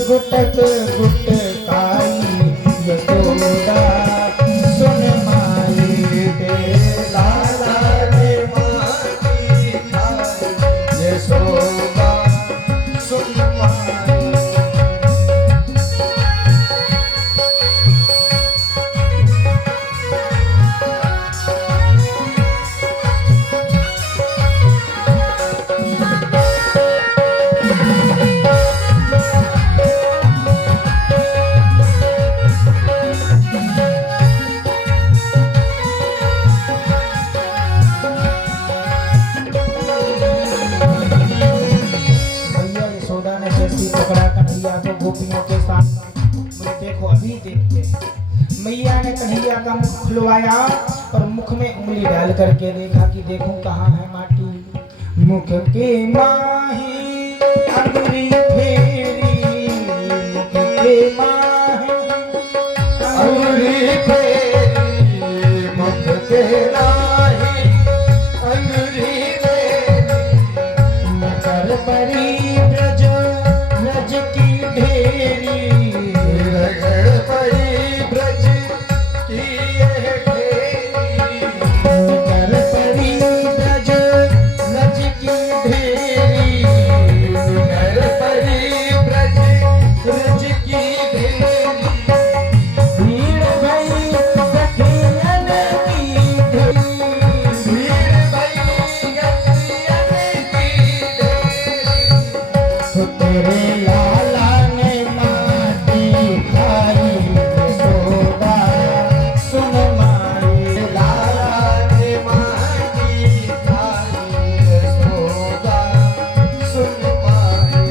गुटक गुटकाई, यशोदा सुन माई, तेरे लाला ने माटी खाई, यशोदा सुन माई। पकड़ा कन्हैया को गोपियों के साथ, मुझे देखो अभी देखते हैं। मैया ने कन्हैया का मुख खुलवाया और मुख में उंगली डाल करके देखा कि देखूं कहाँ है माटी, मुख के माही अंगुरी फेरी, नगर परी ब्रज ब्रज की ढेरी, नगर परी ब्रज की यह ढेरी, नगर परी ब्रज ब्रज की ढेरी, नगर परी ब्रज ब्रज की ढेरी, भीड़ भई सखियन की ढेरी, भीड़ भई सखियन की ढेरी, तेरे लाला ने माटी खाई यशोदा सुन माई, लाला ने माटी खाई यशोदा सुन माई।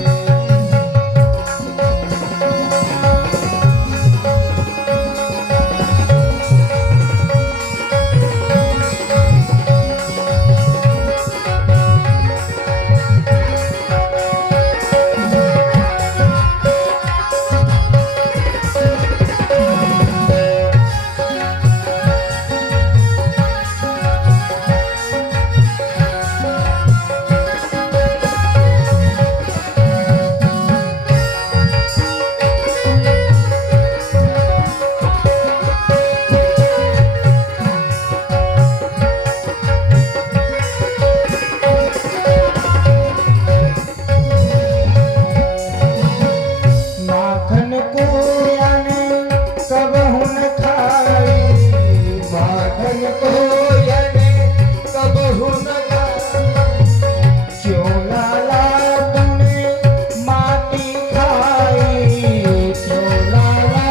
माखन कोयन कबहु न खाई, माखन कोयन कबहु न खाई, क्यों लाला तूने माटी खाई, क्यों लाला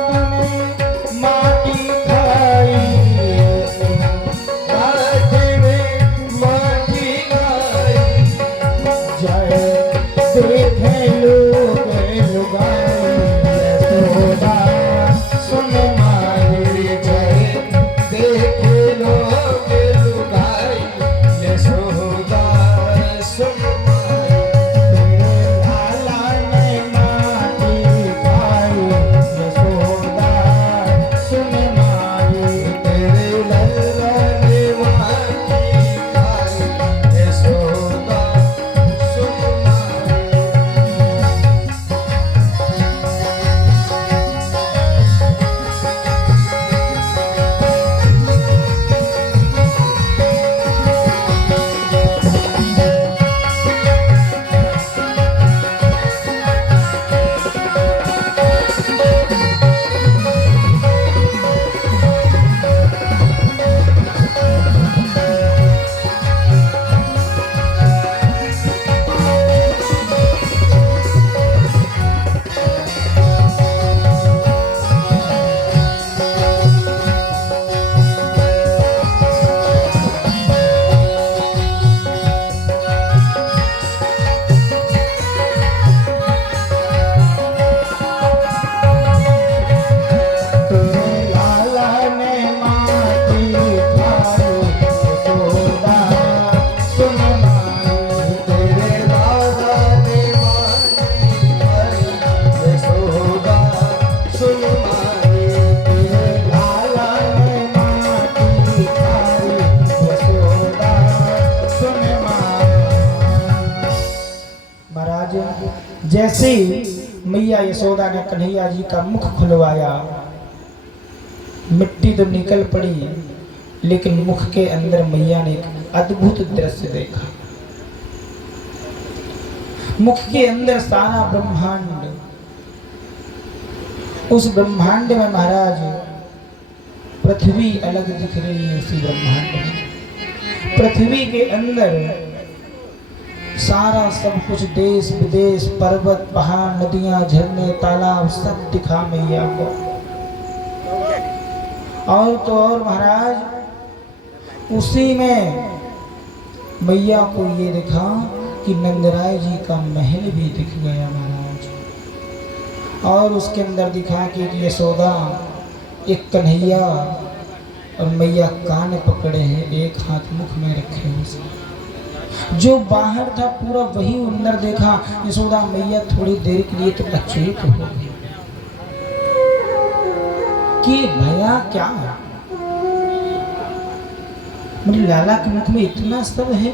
तूने माटी खाई, माटी में माटी खाई, जय देखे लोग लुगाई यशोदा सुन माई, जय देखे लोग लुगाई यशोदा सुन माई। तेरे लाला ने माटी खाई यशोदा सुन माई, तेरे लल्ला ने माटी खाई यशोदा सुन माई। जैसे मैया यशोदा ने कन्हैया जी का मुख खुलवाया, मिट्टी तो निकल पड़ी, लेकिन मुख के अंदर मैया ने एक अद्भुत दृश्य देखा। मुख के अंदर सारा ब्रह्मांड, उस ब्रह्मांड में महाराज पृथ्वी अलग दिख रही है। उसी ब्रह्मांड में पृथ्वी के अंदर सारा सब कुछ, देश विदेश, पर्वत पहाड़, नदियां, झरने, तालाब सब दिखा मैया को। और तो और महाराज उसी में मैया को ये दिखा कि नंदराय जी का महल भी दिख गया महाराज। और उसके अंदर दिखा कि एक यशोदा, एक कन्हैया और मैया कान पकड़े हैं, एक हाथ मुख में रखे हैं। जो बाहर था पूरा वही अंदर देखा। यशोदा मैया थोड़ी देर के लिए तो अचेत हो गई कि भया क्या, मेरे लाला के मुख में इतना सब है,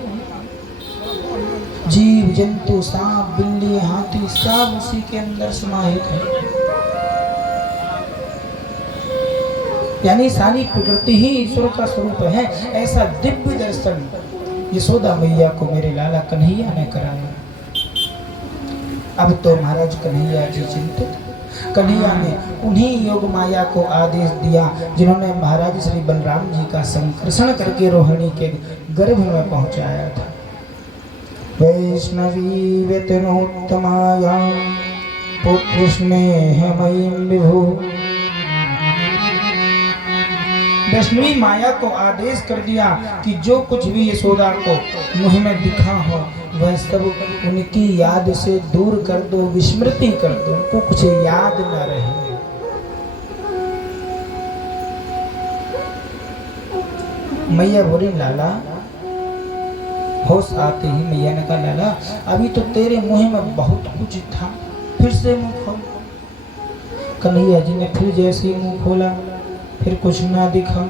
जीव जंतु सांप बिल्ली हाथी सब उसी के अंदर समाहित है। यानी सारी प्रकृति ही ईश्वर का स्वरूप है। ऐसा दिव्य दर्शन यशोदा मैया को मेरे लाला कन्हैया ने कराया। अब तो महाराज कन्हैया जी चिंतित। कन्हैया ने उन्हीं योग माया को आदेश दिया जिन्होंने महाराज श्री बलराम जी का संकर्षण करके रोहिणी के गर्भ में पहुंचाया था। वैष्णवी वेतनोत्तमाया पुत्र स्नेहमयी विभु। वैष्णवी माया को आदेश कर दिया कि जो कुछ भी यशोदा को मुँह में दिखा हो वह सब उनकी याद से दूर कर दो, विस्मृति कर दो, उनको कुछ याद न रहे। मैया बोली लाला, होश आते ही मैया ने कहा लाला अभी तो तेरे मुंह में बहुत कुछ था, फिर से मुंह खोल। कन्हैया जी ने फिर जैसे ही मुंह खोला फिर कुछ ना दिखा।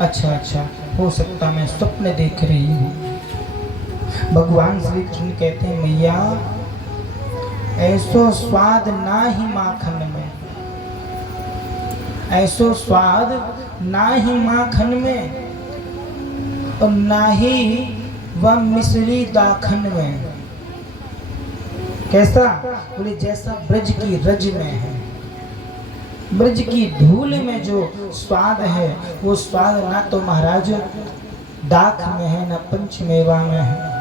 अच्छा हो सकता मैं स्वप्न देख रही हूँ। भगवान श्री कृष्ण कहते हैं मैया ऐसो स्वाद ना ही माखन में, ऐसो स्वाद ना ही माखन में और ना ही वह मिश्री दाखन में। कैसा? बोले जैसा ब्रज की रज में है, ब्रज की धूल में जो स्वाद है वो स्वाद ना तो महाराज दाख में है, न पंचमेवा में है,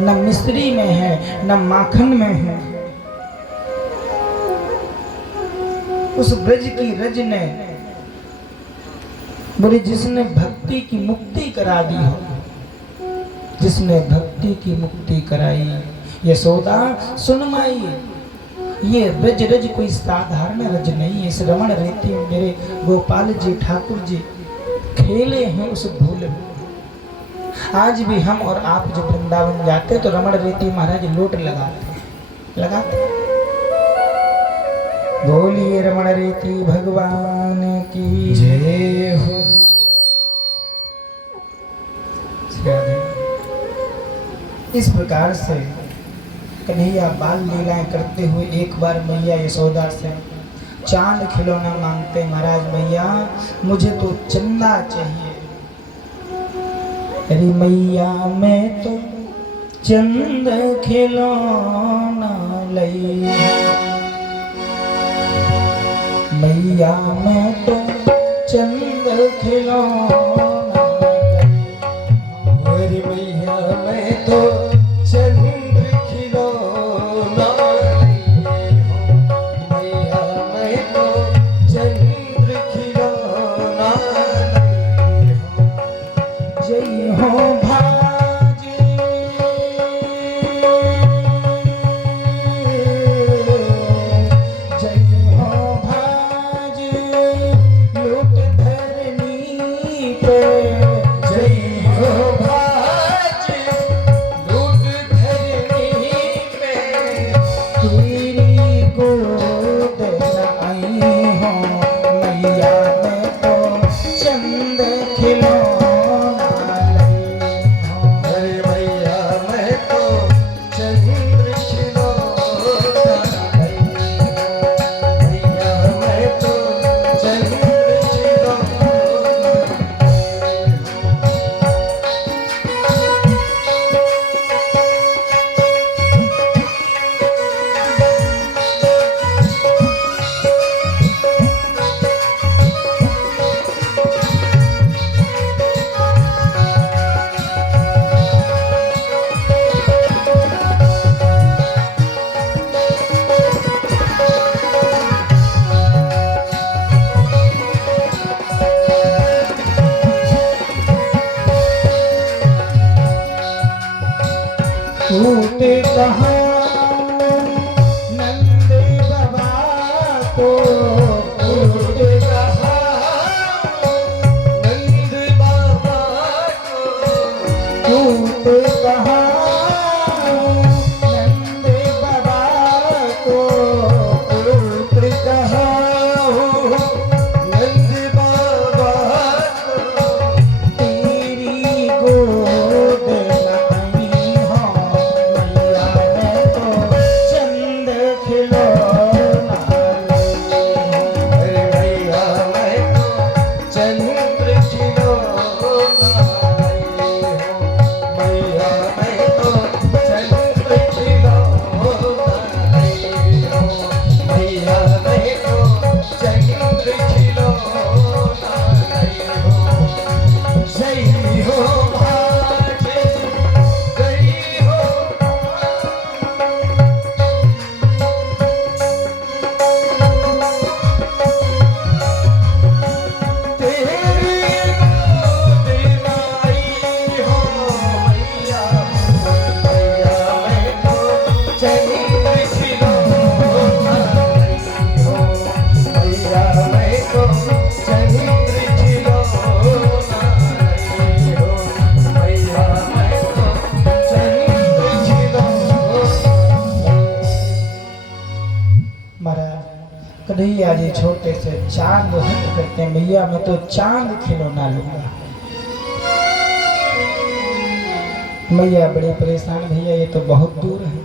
न मिश्री में है, न माखन में है। उस ब्रज की रज ने बोले जिसने भक्ति की मुक्ति करा दी हो, जिसने भक्ति की मुक्ति कराई। यशोदा सुन माई, ये रज रज कोई साधारण रज नहीं है। इस रमण रीति में मेरे गोपाल जी ठाकुर जी खेले हैं उस धूल में। आज भी हम और आप जब वृंदावन जाते तो रमण रीति महाराज लोट लगाते। बोलिए रमण रीति भगवान की जय हो। इस प्रकार से कन्हैया बाल लीलाएं करते हुए एक बार मैया यशोदा से चांद खिलौना मांगते। महाराज मैया मुझे तो चंदा चाहिए। अरे मैया मैं तो चंद खिलौना लई, मैया मैं तो चंद खिलौना लई। अरे मैया मैं तो चंद्र खिलौना लई हूँ, मैया मैं तो चंद्र खिलौना लई हूँ। जय हो भाजे जय हो भाजे लूट धरनी पे। जय हो भाजे लूट धरनी पे। तेरी गोद आई हो मैया मैं तो चंद खिलौना लई हो। अरे मैया मैं तो चंद्र खिलौना लई हूँ, मैया मैं तो चंद्र खिलौना लई टूटे कहाँ नंद बाबा को, टूटे नंद बाबा को, टूटे कहाँ नंद बाबा को, टूटे कहाँ हो नंद बाबा को। कन्हैया जी छोटे से चांद हट करते हैं, भैया मैं तो चांद खिलौना लूंगा। मैया बड़ी परेशान, भैया ये तो बहुत दूर है।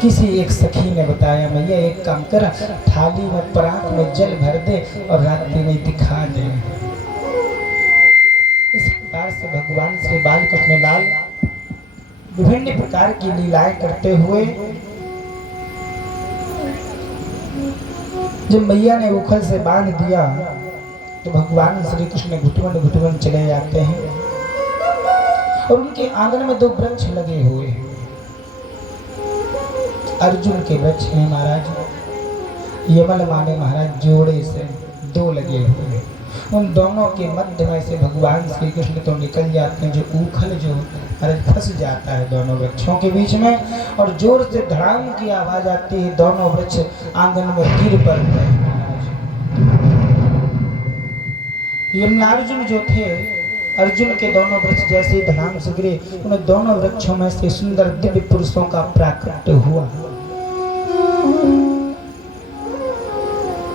किसी एक सखी ने बताया, मैया एक काम कर, थाली में परात में जल भर दे और रात्रि में दिखा दे। इस प्रकार से भगवान श्री बालकृष्ण लाल विभिन्न प्रकार की लीलाएं करते हुए जब मैया ने उखल से बांध दिया तो भगवान श्री कृष्ण घुटवन घुटवन चले जाते हैं और उनके आंगन में 2 वृक्ष लगे हुए हैं। अर्जुन के वृक्ष हैं महाराज, यमल माने महाराज जोड़े से 2 लगे हुए हैं। उन दोनों के मध्य में से भगवान श्री कृष्ण तो निकल जाते हैं, जो उखल जो महाराज फंस जाता है दोनों वृक्षों के बीच में और जोर से धड़ाम की आवाज आती है, दोनों वृक्ष आंगन में गिर पड़ते हैं। यमलार्जुन जो थे, अर्जुन के दोनों वृक्ष जैसे ही धड़ाम से गिरे, उन दोनों वृक्षों में से सुंदर दिव्य पुरुषों का प्राकट्य हुआ।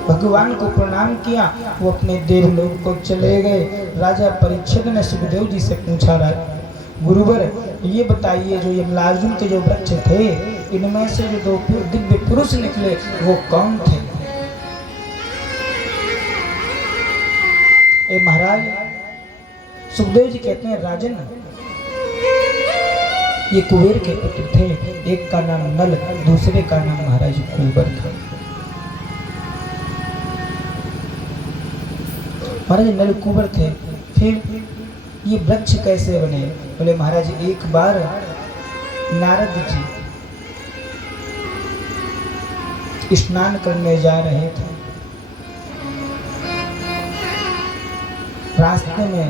भगवान को प्रणाम किया, वो अपने देवलोक को चले गए। राजा परीक्षित ने सुखदेव जी से पूछा, गुरुवर ये बताइए जो यमलार्जुन के जो वृक्ष थे, इनमें से जो 2 दिव्य पुरुष निकले वो कौन थे? ए महाराज, सुखदेव जी कहते हैं, राजन ये कुबेर के पुत्र थे, एक का नाम नल, दूसरे का नाम महाराज कुंवर था। महाराज नल कुंवर थे, फिर ये वृक्ष कैसे बने? बोले महाराज एक बार नारद जी स्नान करने जा रहे थे, रास्ते में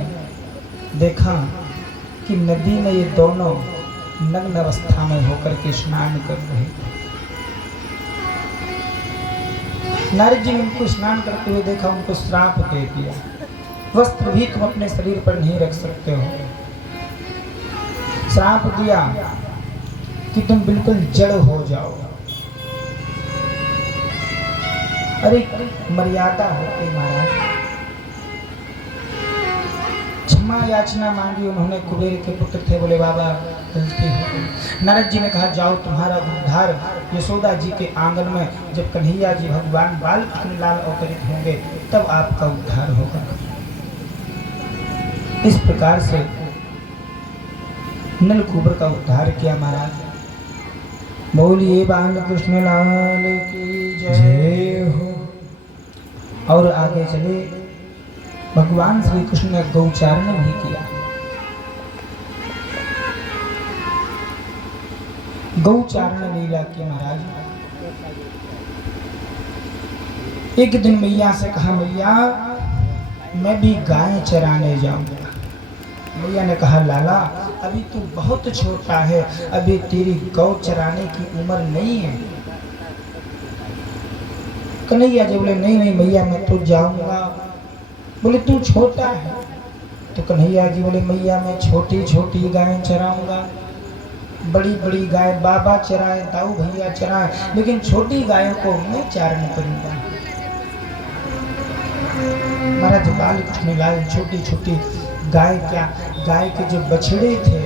देखा कि नदी में ये दोनों नग्न अवस्था में होकर के स्नान कर रहे थे। नारद जी ने उनको स्नान करते हुए देखा, उनको श्राप दे दिया, वस्त्र भी तुम अपने शरीर पर नहीं रख सकते हो। श्राप दिया कि तुम बिल्कुल जड़ हो जाओ। अरे मर्यादा होती महाराज। क्षमा याचना मांगी उन्होंने, कुबेर के पुत्र थे, बोले बाबा गलती हो गई। नारद जी ने कहा जाओ, तुम्हारा उद्धार यशोदा जी के आंगन में जब कन्हैया जी भगवान बालकृष्ण लाल अवतरित होंगे तब आपका उद्धार होगा। इस प्रकार से नल कुबर का उद्धार किया महाराज। बोलिए बालकृष्ण लाल की जय हो। और आगे चले, भगवान श्री कृष्ण ने गौचारण भी किया। गौचारण लीला की महाराज। एक दिन मैया से कहा, मैया मैं भी गाय चराने जाऊंगा। मैया ने कहा, लाला अभी तू बहुत छोटा है, अभी तेरी गौ चराने की उम्र नहीं है। कन्हैया जी बोले नहीं नहीं मैया मैं तो जाऊंगा। बोले तू छोटा है। तो कन्हैया जी बोले मैया मैं छोटी छोटी गाय चराऊंगा, बड़ी बड़ी गाय बाबा चराए, दाऊ भैया चराए, लेकिन छोटी गायों को मैं चारण करूंगा। महाराज बालकृष्ण लाल छोटी छोटी गाय, क्या गाय के जो बछड़े थे,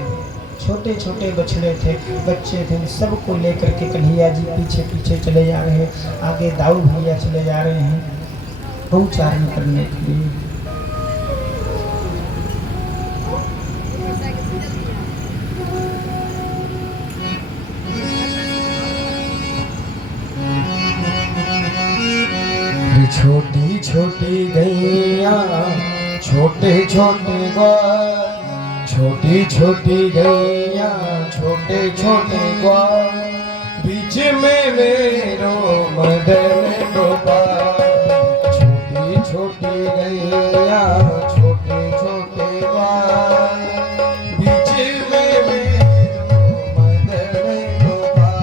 छोटे छोटे बछड़े थे, बच्चे थे, सबको लेकर के कन्हैया जी पीछे पीछे चले जा रहे हैं, आगे दाऊ भैया चले जा रहे हैं गौचारण करने के लिए। छोटी छोटी गैया छोटे छोटे ग्वाल, छोटी छोटी गैया छोटे छोटे ग्वाल, बीच में मेरो मदन गोपाल। छोटी छोटी गैया छोटे छोटे ग्वाल, बीच में मेरो मदन गोपाल।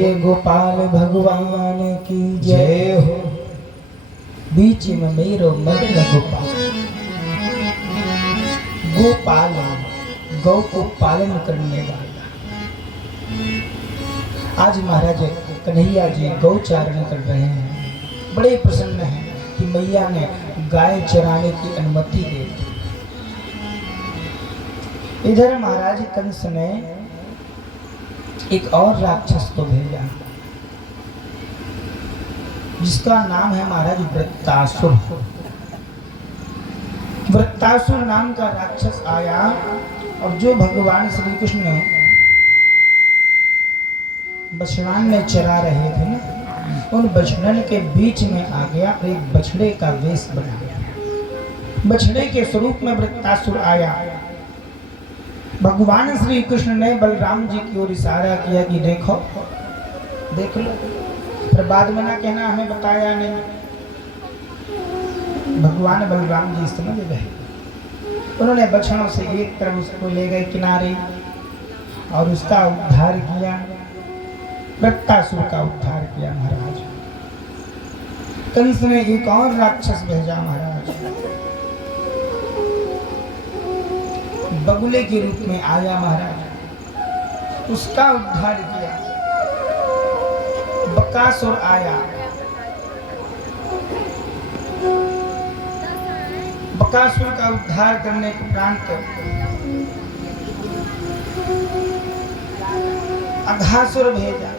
बोलिए गोपाल भगवान की जय हो। बीच में मेरो मदन गोपाल। गोपाल गौ को पालन करने वाला। आज महाराज कन्हैया जी गौचारण कर रहे हैं। बड़े प्रसन्न हैं कि मैया ने गाय चराने की अनुमति दे दी। इधर महाराज कंस ने एक और राक्षस को भेजा जिसका नाम है महाराज वृत्तासुर। वृत्तासुर नाम का राक्षस आया और जो भगवान श्री कृष्ण बछड़ान में चरा रहे थे ना, उन बछड़न के बीच में आ गया और एक बछड़े का वेश बना गया। बछड़े के स्वरूप में वृत्तासुर आया। भगवान श्री कृष्ण ने बलराम जी की ओर इशारा किया कि देखो देख लो, पर बाद में ना कहना हमें बताया नहीं। भगवान बलराम जी समझ गए। उन्होंने बछड़ों से एक तरफ उसको ले गए किनारे और उसका उद्धार किया। वृत्तासुर का उद्धार किया महाराज। कंस ने एक और राक्षस भेजा महाराज। बगुले के रूप में आया महाराज, उसका उद्धार किया। बकासुर आया। बकासुर का उद्धार करने के उपरांत अघासुर भेजा।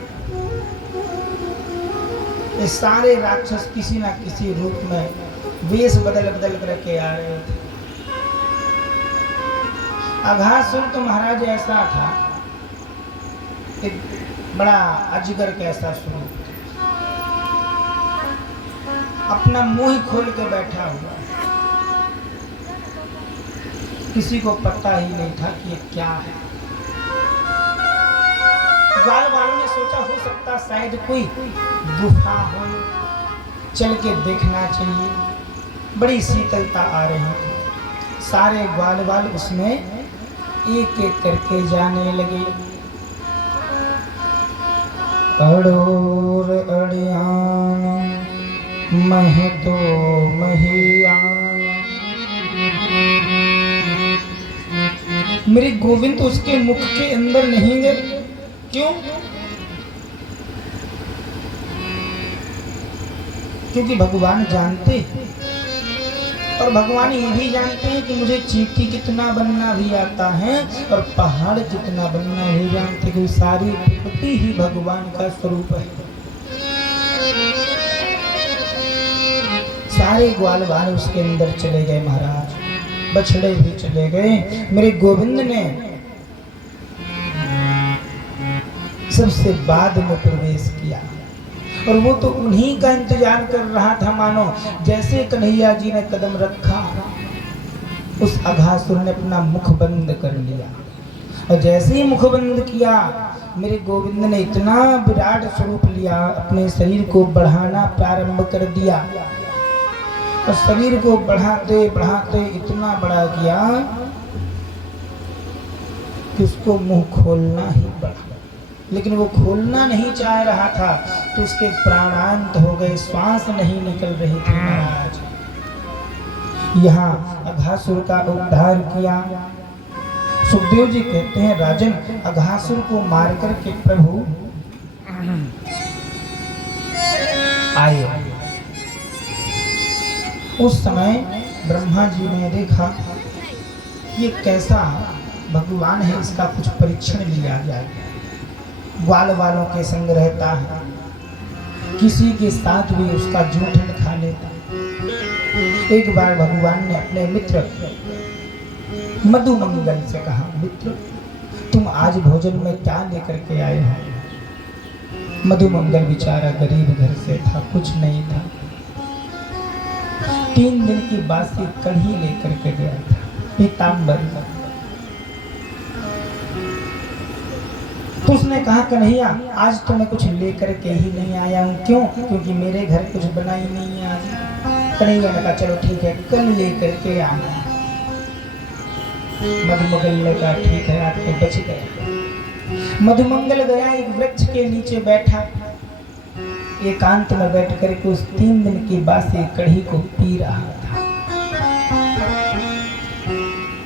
ये सारे राक्षस किसी ना किसी रूप में वेश बदल बदल करके आ रहे थे। अघासुर तो महाराज ऐसा था, एक बड़ा अजगर कैसा स्वरूप, अपना मुंह खोल के बैठा हुआ। किसी को पता ही नहीं था कि ये क्या है। ग्वाल वालों ने सोचा हो सकता शायद कोई गुफा हो, चल के देखना चाहिए। बड़ी शीतलता आ रही थी। सारे ग्वाल वाल उसमें एक एक करके जाने लगे। अड़ोर अड़ियान मह तो महियान। मेरे गोविंद तो उसके मुख के अंदर नहीं गए। क्यों? क्योंकि भगवान जानते और भगवान ये भी जानते हैं कि मुझे चींटी कितना बनना भी आता है और पहाड़ कितना बनना भी जानते, कि सारी प्रकृति ही भगवान का स्वरूप है। सारे ग्वाल बाल उसके अंदर चले गए महाराज। बछड़े भी चले गए। मेरे गोविंद ने सबसे बाद में प्रवेश किया और वो तो उन्हीं का इंतजार कर रहा था। मानो जैसे कन्हैया जी ने कदम रखा, उस अघासुर ने अपना मुख बंद कर लिया और जैसे ही मुख बंद किया, मेरे गोविंद ने इतना विराट स्वरूप लिया, अपने शरीर को बढ़ाना प्रारंभ कर दिया और शरीर को बढ़ाते बढ़ाते इतना बड़ा किया कि उसको मुंह खोलना ही पड़ा। लेकिन वो खोलना नहीं चाह रहा था तो उसके प्राणांत हो गए, श्वास नहीं निकल रही थी महाराज। यहाँ अघासुर का उद्धार किया। सुखदेव जी कहते हैं, राजन अघासुर को मार करके प्रभु आए। उस समय ब्रह्मा जी ने देखा ये कैसा भगवान है, इसका कुछ परीक्षण लिया जाए। ग्वाल वालों के संग रहता है, किसी के साथ भी उसका जूठन खा लेता। एक बार भगवान ने अपने मित्र मधुमंगल से कहा, मित्र तुम आज भोजन में क्या लेकर के आए हो? मधुमंगल बेचारा गरीब घर से था, कुछ नहीं था। 3 दिन की बासी कढ़ी लेकर के गया था, पीताम्बर। तो उसने कहा, कन्हैया आज तो मैं कुछ लेकर के ही नहीं आया हूँ। क्यों? क्योंकि मेरे घर कुछ बना ही नहीं है आज। कन्हैया ने कहा चलो ठीक है, कल लेकर के आना। मधुमंगल ने कहा ठीक है, आज तो बच गया। मधुमंगल गया एक वृक्ष के नीचे बैठा, एकांत में बैठ कर के उस 3 दिन की बासी कढ़ी को पी रहा था।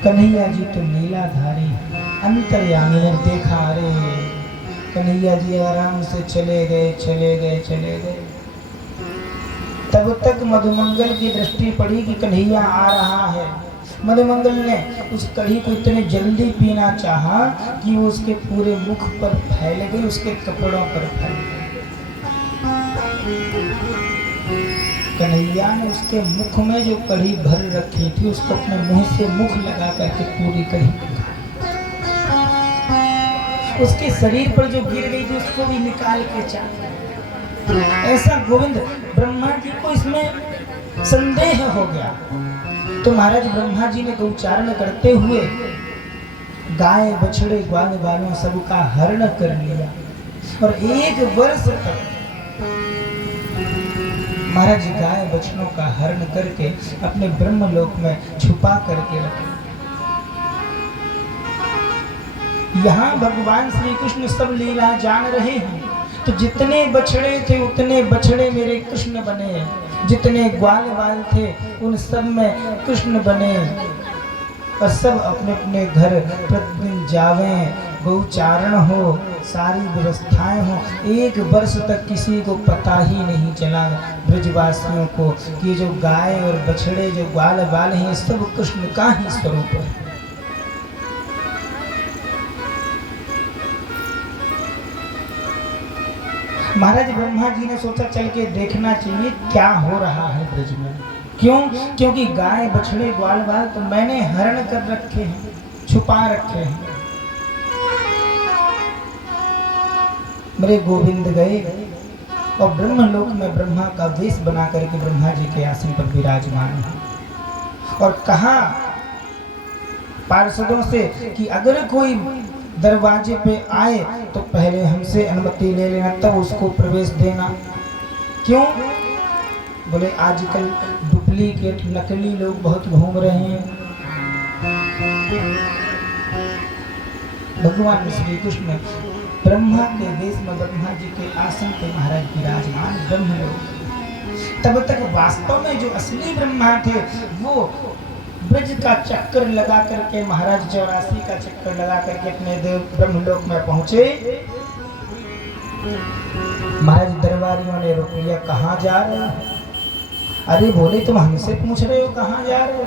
कन्हैया जी तो लीलाधारी अंतर्यामी ने देखा, अरे कन्हैया जी आराम से चले गए। तब तक मधुमंगल की दृष्टि पड़ी कि कन्हैया आ रहा है। मधुमंगल ने उस कढ़ी को इतने जल्दी पीना चाहा कि वो उसके पूरे मुख पर फैल गई, उसके कपड़ों पर फैल गई। कन्हैया ने उसके मुख में जो कढ़ी भर रखी थी उसको अपने मुंह से मुख लगा करके पूरी कढ़ी उसके शरीर पर जो गिर गई थी उसको भी निकाल के चाहा। ऐसा गोविंद ब्रह्मा जी को इसमें संदेह हो गया। तो महाराज ब्रह्मा जी ने गौचारण करते हुए गाय बछड़े ग्वाल बालों सबका हरण कर लिया और 1 वर्ष तक महाराज जी गाय बछड़ों का हरण करके अपने ब्रह्मलोक में छुपा करके रखे। यहाँ भगवान श्री कृष्ण सब लीला जान रहे हैं, तो जितने बछड़े थे उतने बछड़े मेरे कृष्ण बने, जितने ग्वाल बाल थे उन सब में कृष्ण बने, और सब अपने अपने घर प्रतिदिन जावे, गौचारण हो, सारी व्यवस्थाएं हो। 1 वर्ष तक किसी को पता ही नहीं चला ब्रजवासियों को कि जो गाय और बछड़े जो ग्वाल बाल हैं सब कृष्ण का ही स्वरूप है। महाराज ब्रह्मा जी ने सोचा चल के देखना चाहिए क्या हो रहा है ब्रज में। क्यों? क्योंकि गाय बछड़े ग्वाल बाल तो मैंने हरण कर रखे हैं, छुपा रखे हैं। मेरे गोविंद गए और ब्रह्मलोक में ब्रह्मा का वेश बना करके ब्रह्मा जी के आसन पर विराजमान है और कहा पार्षदों से कि अगर कोई दरवाजे पे आए तो पहले हमसे अनुमति ले लेना, तब उसको प्रवेश देना। क्यों? बोले आजकल डुप्लीकेट नकली लोग बहुत घूम रहे हैं। भगवान श्री कृष्ण ब्रह्मा के वेश में ब्रह्मा जी के आसन पे महाराज विराजमान ब्रह्मलोक। तब तक वास्तव में जो असली ब्रह्मा थे वो ब्रज का चक्कर लगा करके महाराज 84 का चक्कर लगा करके अपने देव ब्रह्मलोक में पहुंचे। महाराज दरबारियों ने रोक लिया, कहाँ जा रहे हो? अरे बोले तुम हमसे पूछ रहे हो कहाँ जा रहे हो?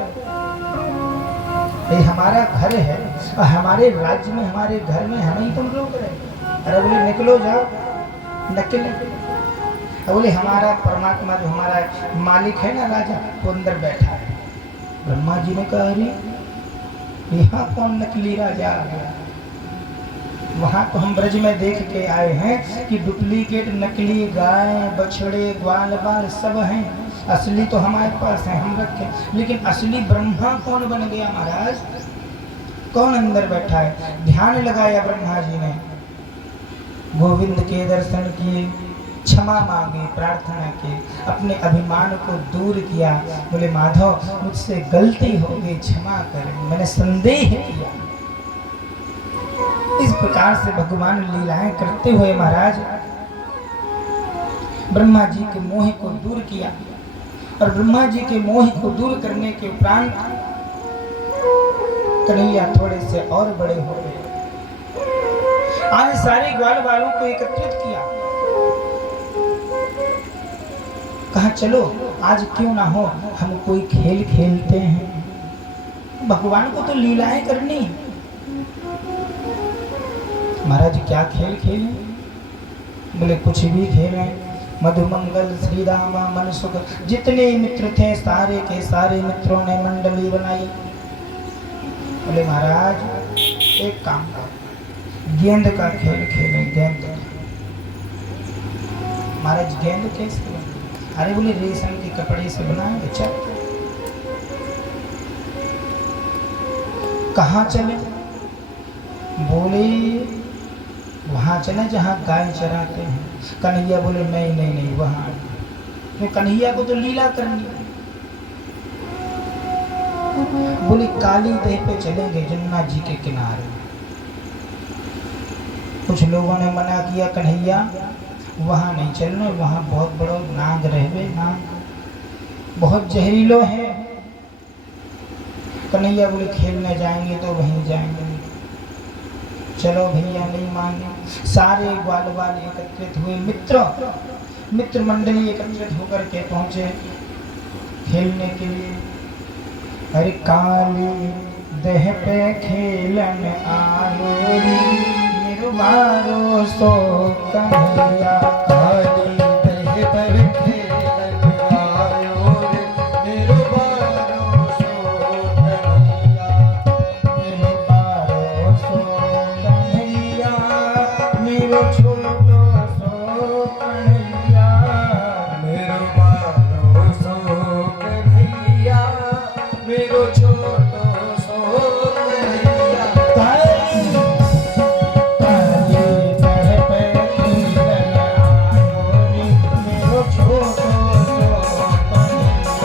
ये हमारा घर है और हमारे राज्य में हमारे घर में हमें ही तुम रोक रहे हो। अरे बोले निकलो जाओ, निकले। बोले हमारा परमात्मा जो हमारा मालिक है ना राजा वो अंदर बैठा है। ब्रह्मा जी ने कहा अरे यहाँ कौन नकली राजा आ गया? वहां तो हम ब्रज में देख के आए हैं कि डुप्लीकेट नकली गाय बछड़े ग्वाल बाल सब हैं, असली तो हमारे पास है, हम रखे। लेकिन असली ब्रह्मा कौन बन गया महाराज? कौन अंदर बैठा है? ध्यान लगाया ब्रह्मा जी ने, गोविंद के दर्शन किए, क्षमा मांगी, प्रार्थना की, अपने अभिमान को दूर किया। बोले माधव मुझसे गलती हो गई, क्षमा कर, मैंने संदेह किया। इस प्रकार से भगवान लीलाएं करते हुए महाराज ब्रह्मा जी के मोह को दूर किया और ब्रह्मा जी के मोह को दूर करने के उपरांत कन्हैया थोड़े से और बड़े हो गए। आज सारे ग्वाल बालों को एकत्रित किया, कहा चलो आज क्यों ना हो हम कोई खेल खेलते हैं, भगवान को तो लीलाएं करनी है। महाराज क्या खेल खेलें? बोले कुछ भी खेलें, मधुमंगल श्री राम मन सुख। जितने मित्र थे सारे के सारे मित्रों ने मंडली बनाई। बोले महाराज एक काम करो, गेंद का खेल खेलें। गेंद? महाराज गेंद कैसे बने? अरे बोले रेशम के कपड़े से बनाएंगे। चल कहाँ चले? बोले वहां चले जहाँ गाय चराते हैं। कन्हैया बोले नहीं नहीं नहीं वहां, तो कन्हैया को तो लीला करनी है। बोले काली देह पे चलेंगे, जमुना जी के किनारे। कुछ लोगों ने मना किया, कन्हैया वहाँ नहीं चलना, वहाँ बहुत बड़ो नाग रहवे, नाग बहुत जहरीलो है। कन्हैया बोले खेलने जाएंगे तो वहीं जाएंगे। चलो भैया नहीं माने। सारे ग्वाल बाल एकत्रित हुए, मित्र मंडली एकत्रित होकर के पहुंचे खेलने के लिए। अरे काली देह पे खेलन आयो रे, निर्वारो सो कन्हैया। काली देह पर खेलन आयो रे, निर्वारो सो कन्हैया। निर्वारो सो कन्हैया, मेरो छोटो सो कन्हैया। निर्वारो सो कन्हैया, मेरो छोटो सो कन्हैया। काली देह पे खेलन आयो रे, मेरो छोटो सो कन्हैया।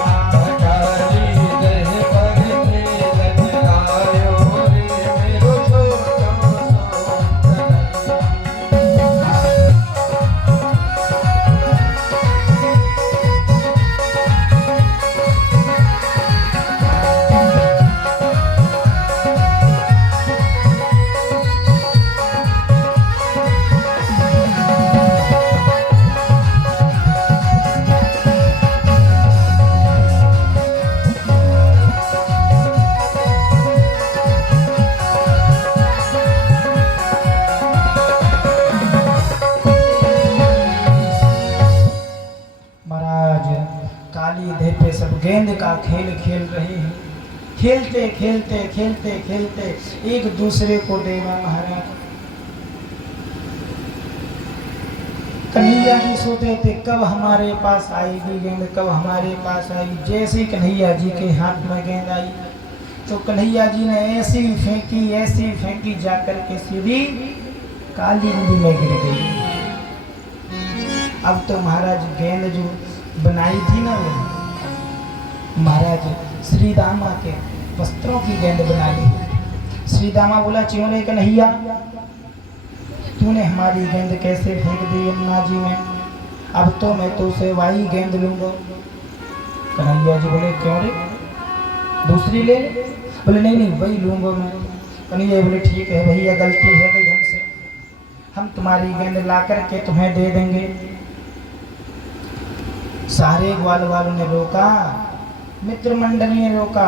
काली देह पर खेलन आयो रे, मेरो छोटो सो कन्हैया। महाराज काली देह पे सब गेंद का खेल खेल रहे हैं। खेलते खेलते खेलते खेलते एक दूसरे को देना। महाराज कन्हैया जी सोते थे कब हमारे पास आएगी गेंद, कब हमारे पास आई। जैसे ही कन्हैया जी के हाथ में गेंद आई तो कन्हैया जी ने ऐसी फेंकी जाकर के सीधी काली नदी में गिर गई। अब तो महाराज गेंद जो बनाई थी ना, वो महाराज श्री दामा के वस्त्रों की गेंद बनाई। श्री दामा बोला, क्यों रे कन्हैया, तूने हमारी गेंद कैसे फेंक दी यमुना जी में? अब तो मैं तो से वही गेंद लूंगा। कन्हैया जी बोले, क्यों रे, दूसरी ले ले? बोले नहीं वही लूंगा मैं। कन्हैया बोले, ठीक है भैया, गलती है गई हमसे, हम तुम्हारी गेंद ला करके तुम्हें दे देंगे। सारे ग्वाल वालों ने रोका, मित्र मंडली ने रोका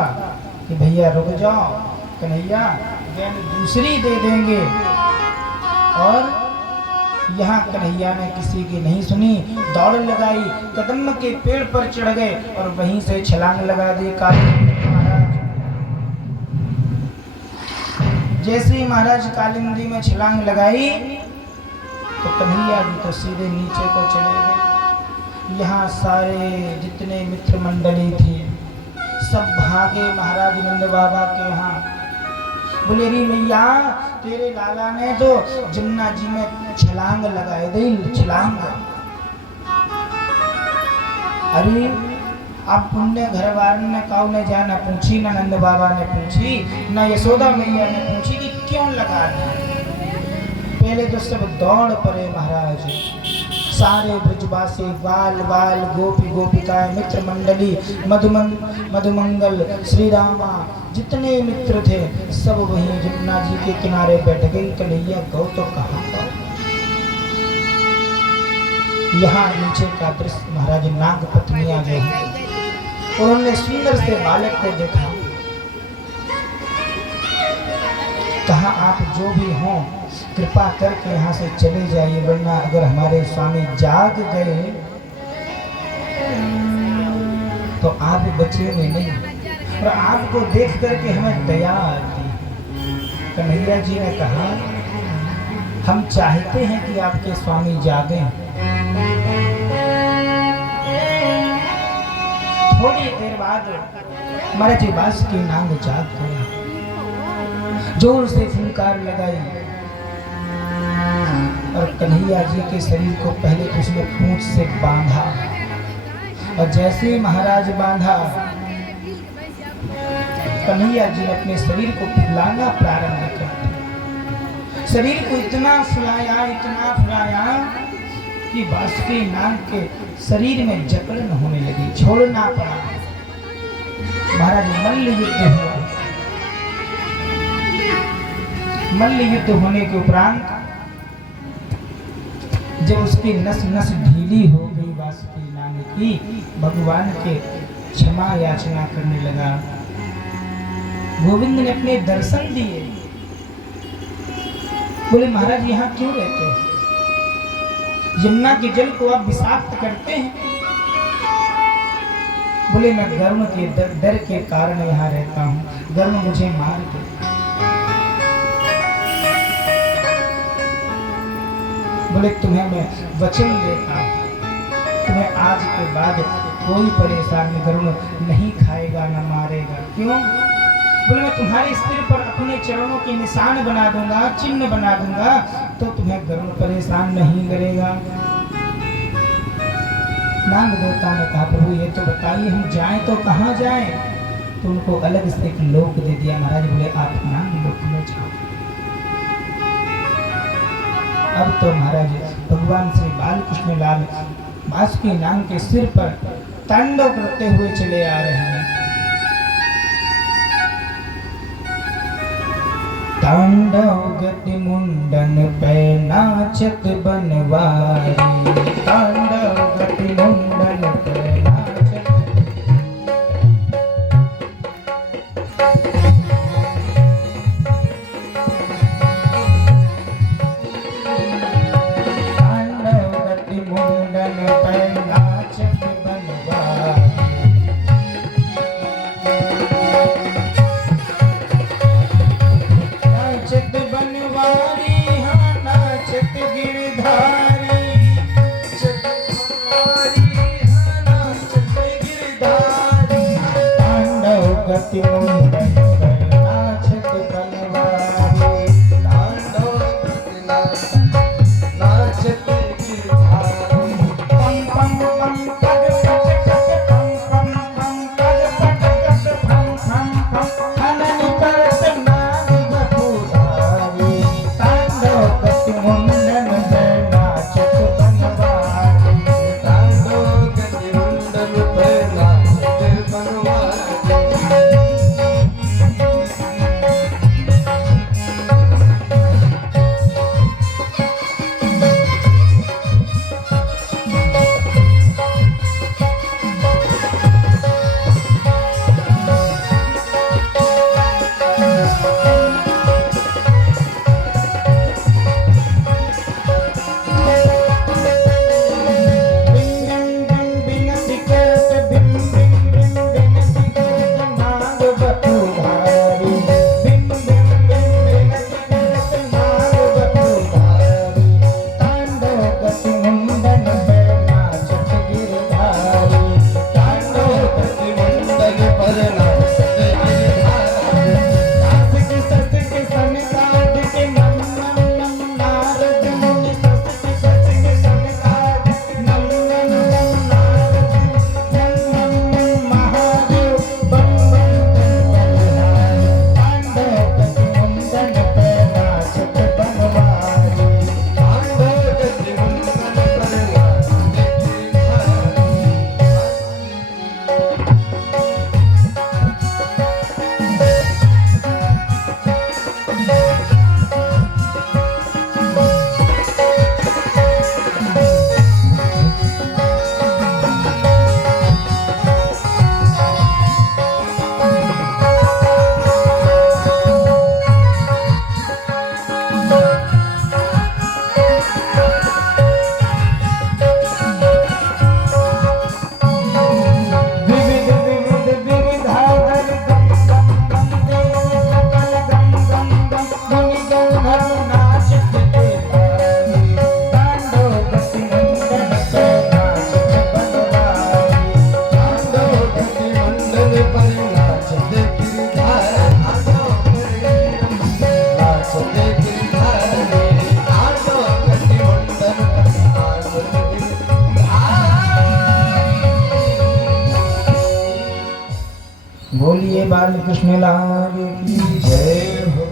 कि भैया रुक जाओ, कन्हैया गेंद दूसरी दे देंगे। और यहाँ कन्हैया ने किसी की नहीं सुनी, दौड़ लगाई, कदम के पेड़ पर चढ़ गए और वहीं से छलांग लगा दी काली महाराज। जैसे ही महाराज काली नदी में छलांग लगाई तो कन्हैया जी तो सीधे नीचे को चले गए। यहाँ सारे जितने मित्र मंडली थी सब भागे महाराज नंद बाबा के यहाँ। बोले, री मैया, तेरे लाला ने तो जमुना जी में छलांग लगाए दी, छलांग। अरे अब पुण्य घर वाले ने काऊ ने जाना पूछी, ना नंद बाबा ने पूछी, ना यशोदा मैया ने पूछी कि क्यों लगा दी। पहले तो सब दौड़ पड़े महाराज, सारे ब्रजवासी बाल बाल गोपी गोपिकाएं मित्र मंडली मधुमंगल श्री रामा जितने मित्र थे सब वहीं जमुना जी के किनारे बैठ गई। कन्हैया गौ तो कहाँ पर? यहाँ नीचे का दृश्य महाराज नाग पत्नियां जो है उन्होंने सुंदर से बालक को देखा। कहा, आप जो भी हों कृपा करके यहाँ से चले जाइए, वरना अगर हमारे स्वामी जाग गए तो आप बचेंगे नहीं। और आपको देख करके हमें दया आती। कन्हैया जी ने कहा, हम चाहते हैं कि आपके स्वामी जागें। थोड़ी देर बाद महाराज बास की नांग जाग गया, जोर से फुलकार लगाई और कन्हैया जी के शरीर को पहले तो उसने पूंछ से बांधा। और जैसे ही महाराज बांधा, कन्हैया जी ने अपने शरीर को फुलाना प्रारंभ कर दिया। शरीर को इतना फुलाया कि बासुकी नाग के शरीर में जकड़न होने लगी, छोड़ना पड़ा। महाराज मल्ल युद्ध हुआ। मल्ल युद्ध होने के उपरांत जब उसकी नस नस ढीली हो गई बासुकी नाग की, भगवान के क्षमा याचना करने लगा। गोविंद ने अपने दर्शन दिए। बोले महाराज यहाँ क्यों रहते हो? यमुना के जल को आप विषाक्त करते हैं। बोले मैं गर्म के डर के कारण यहाँ रहता हूँ, गर्म मुझे मार दे। बोले तुम्हें मैं वचन देता हूँ, तुम्हें आज के बाद कोई परेशानी गर्म नहीं खाएगा न मारेगा। क्यों? बोले मैं तुम्हारे सिर पर अपने चरणों के निशान बना दूंगा, चिन्ह बना दूंगा, तो तुम्हें गर्म परेशान नहीं करेगा। नाग देवता ने कहा प्रभु ये तो बताइए हम जाएं तो कहाँ जाएं? तो उनको अलग से एक लोक दे दिया। महाराज बोले आप नाग लोक में जाओ। अब तो महाराज भगवान श्री बालकृष्ण लाल बासुकी नाग के सिर पर तांडव करते हुए चले आ रहे हैं। तांडव गति मुंडन पे नाचत बनवारी, तांडव गति मुंडन पे नाचत। तांडव गति मुंडन पे नाचत बनवारी, नाचत बनवारी, हाँ नाचत गिरधारी, तांडव गति मुंडन पे नाचत बनवारी, तांडव गति नाचत गिरधारी। पम पम पम पग पट पट पम पम पम पग पट पट पम पम पम अनन करत नाग बपुधारी, तांडव गति मुंडन पे नाचत बनवारी। तांडव गति मुंडन पे नाचत बनवारी। बोलिए बालकृष्ण लाल की जय हो।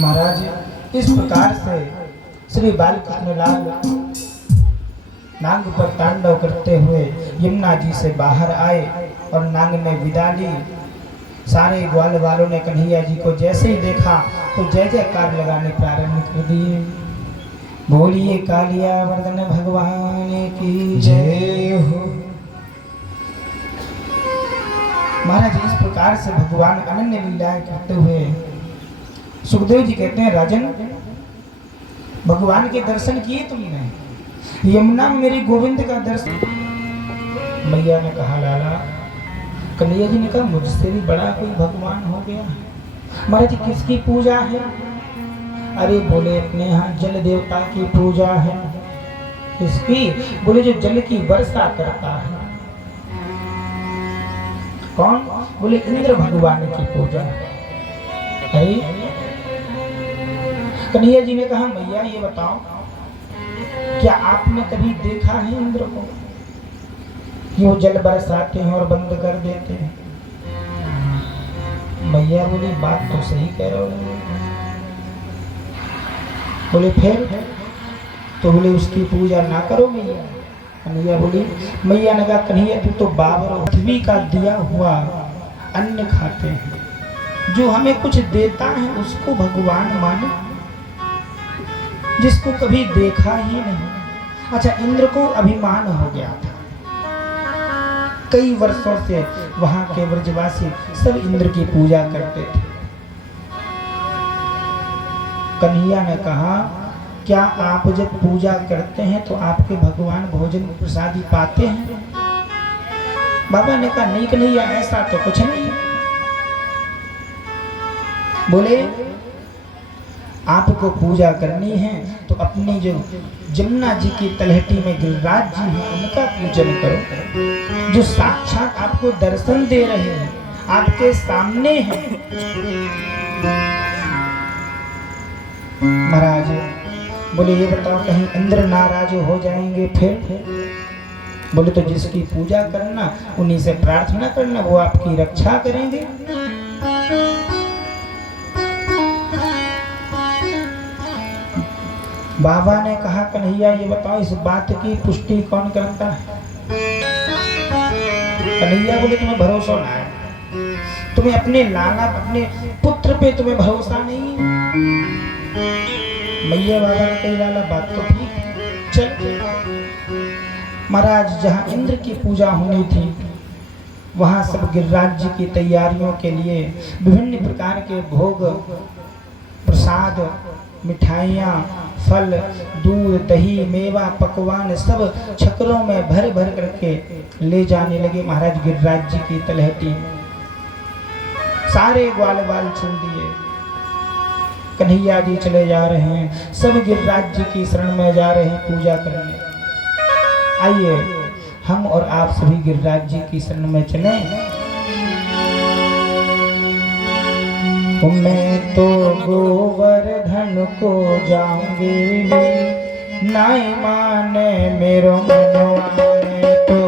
महाराज इस प्रकार से श्री बालकृष्णलाल नांग पर तांडव करते हुए यमुना जी से बाहर आए और नांग ने विदा ली। सारे ग्वाल वालों ने कन्हैया जी को जैसे ही देखा तो जय जयकार लगाने प्रारंभ कर दिए। बोलिए कालिया वर्धन भगवान की जय हो। महाराज इस प्रकार से भगवान अनन्य लीलाएं करते हुए सुखदेव जी कहते हैं, राजन भगवान के दर्शन किए तुमने? यमुना में मेरी गोविंद का दर्शन। मैया ने कहा, लाला। कन्हैया जी ने कहा, मुझसे भी बड़ा कोई भगवान हो गया। महाराज किसकी पूजा है? अरे बोले, अपने यहाँ जल देवता की पूजा है। किसकी? बोले, जो जल की वर्षा करता है। कौन? बोले, इंद्र भगवान की पूजा है। कन्हैया जी ने कहा, मैया ये बताओ, क्या आपने कभी देखा है इंद्र को? वो जल बरसाते हैं और बंद कर देते हैं। मैया बोली, बात तो सही कह रहे हो। बोले, फिर? तो बोले, उसकी पूजा ना करो मैया। कन्हैया बोली, मैया ने कहा, कन्हैया तू तो बाबर पृथ्वी का दिया हुआ अन्न खाते हैं। जो हमें कुछ देता है उसको भगवान माने, जिसको कभी देखा ही नहीं। अच्छा, इंद्र को अभिमान हो गया था। कई वर्षों से वहां के ब्रजवासी सब इंद्र की पूजा करते थे। कन्हैया ने कहा, क्या आप जब पूजा करते हैं तो आपके भगवान भोजन प्रसादी पाते हैं? बाबा ने कहा, नहीं कन्हैया, ऐसा तो कुछ नहीं। बोले, आपको पूजा करनी है तो अपनी जो जमुना जी की तलहटी में गिरिराज जी हैं उनका पूजन करो, जो साक्षात आपको दर्शन दे रहे हैं, आपके सामने हैं। महाराज बोले, ये बताओ, कहीं इंद्र नाराज हो जाएंगे फिर? बोले, तो जिसकी पूजा करना उन्हीं से प्रार्थना करना, वो आपकी रक्षा करेंगे। बाबा ने कहा, कन्हैया ये बताओ, इस बात की पुष्टि कौन करता है? कन्हैया बोले, तुम्हें भरोसा ना है, तुम्हें अपने लाला, अपने पुत्र पे तुम्हें भरोसा नहीं है। मैया बाबा ने कही, लाला बात तो ठीक, चल। महाराज जहाँ इंद्र की पूजा होनी थी वहाँ सब गिरिराज जी की तैयारियों के लिए विभिन्न प्रकार के भोग, प्रसाद, मिठाइयाँ, फल, दूध, दही, मेवा, पकवान सब छकरों में भर भर करके ले जाने लगे महाराज गिरिराज जी की तलहटी। सारे ग्वाल बाल छोड़ दिए, कन्हैया जी चले जा रहे हैं, सब गिरिराज जी की शरण में जा रहे हैं पूजा करने। आइए हम और आप सभी गिरिराज जी की शरण में चलें। मैं तो गोवर्धन को जाऊंगी, नाई माने मेरो मनवा। मैं तो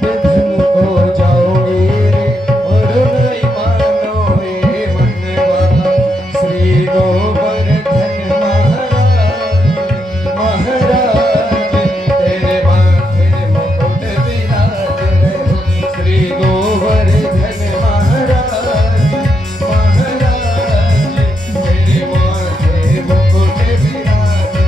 विधन को जाऊंगी और नहीं मानो ये मनवा। श्री गोवर्धन महाराज तेरे माथे मुकुट विराजे। श्री गोवर्धन महाराज तेरे माथे मुकुट विराजे।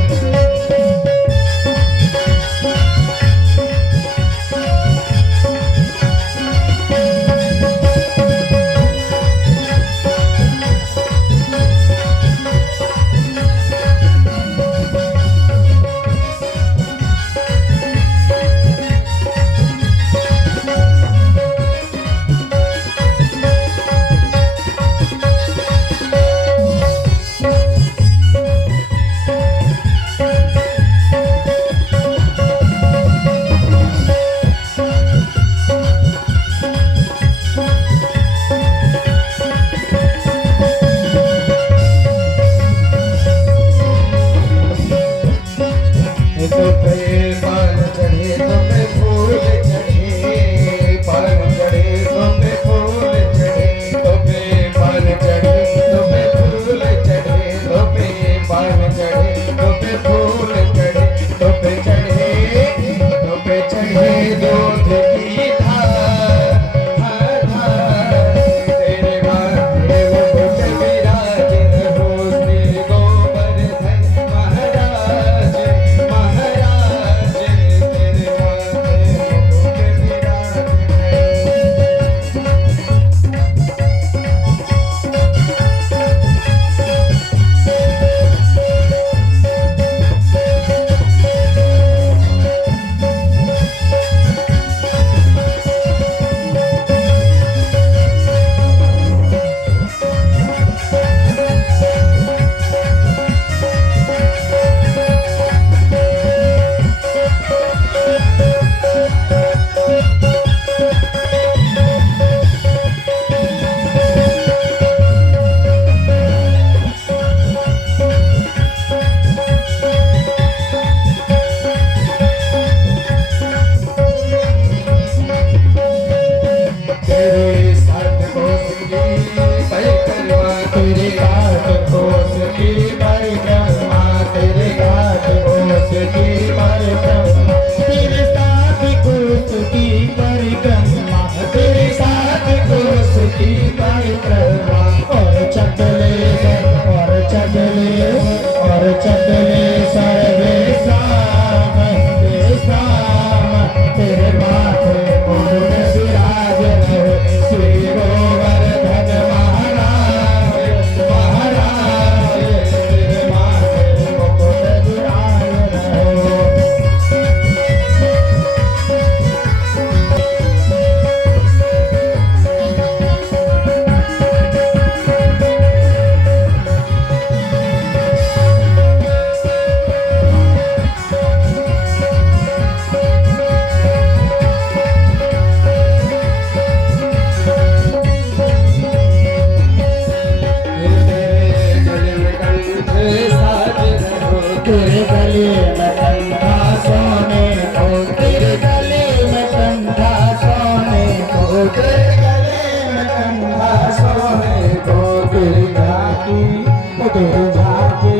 झाकी ओ तेरी झाकी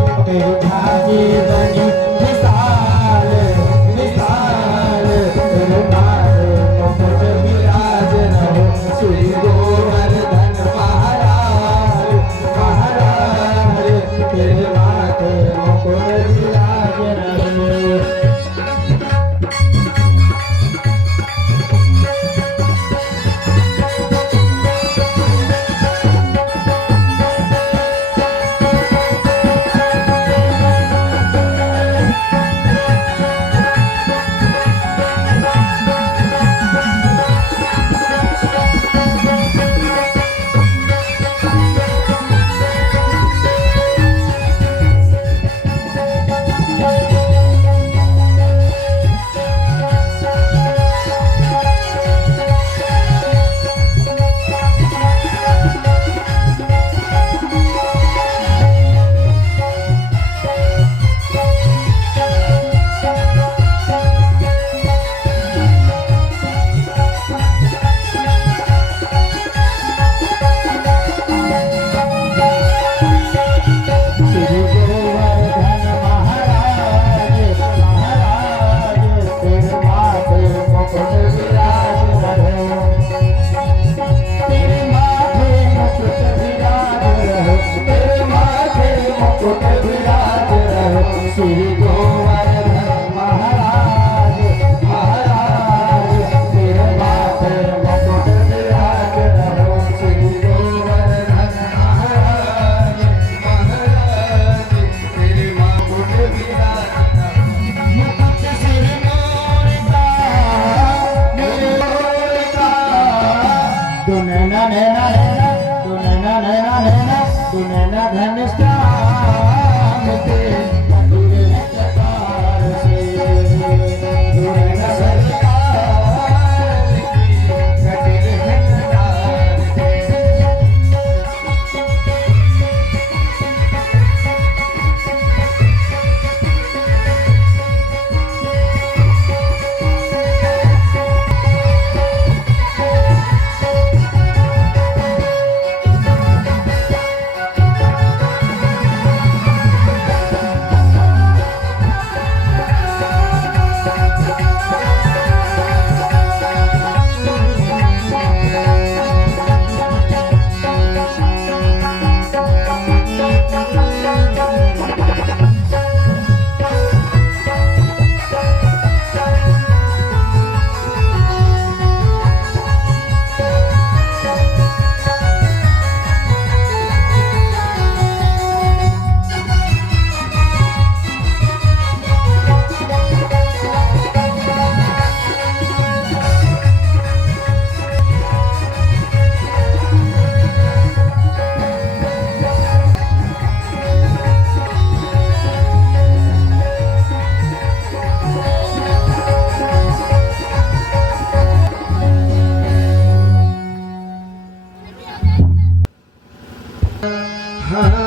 ओ तेरी झाकी बनी विशाल विशाल तेरे माथे मुकुट विराज रहो श्री गोवर्धन महाराज महाराज तेरे माथे मुकुट विराज रहो हाँ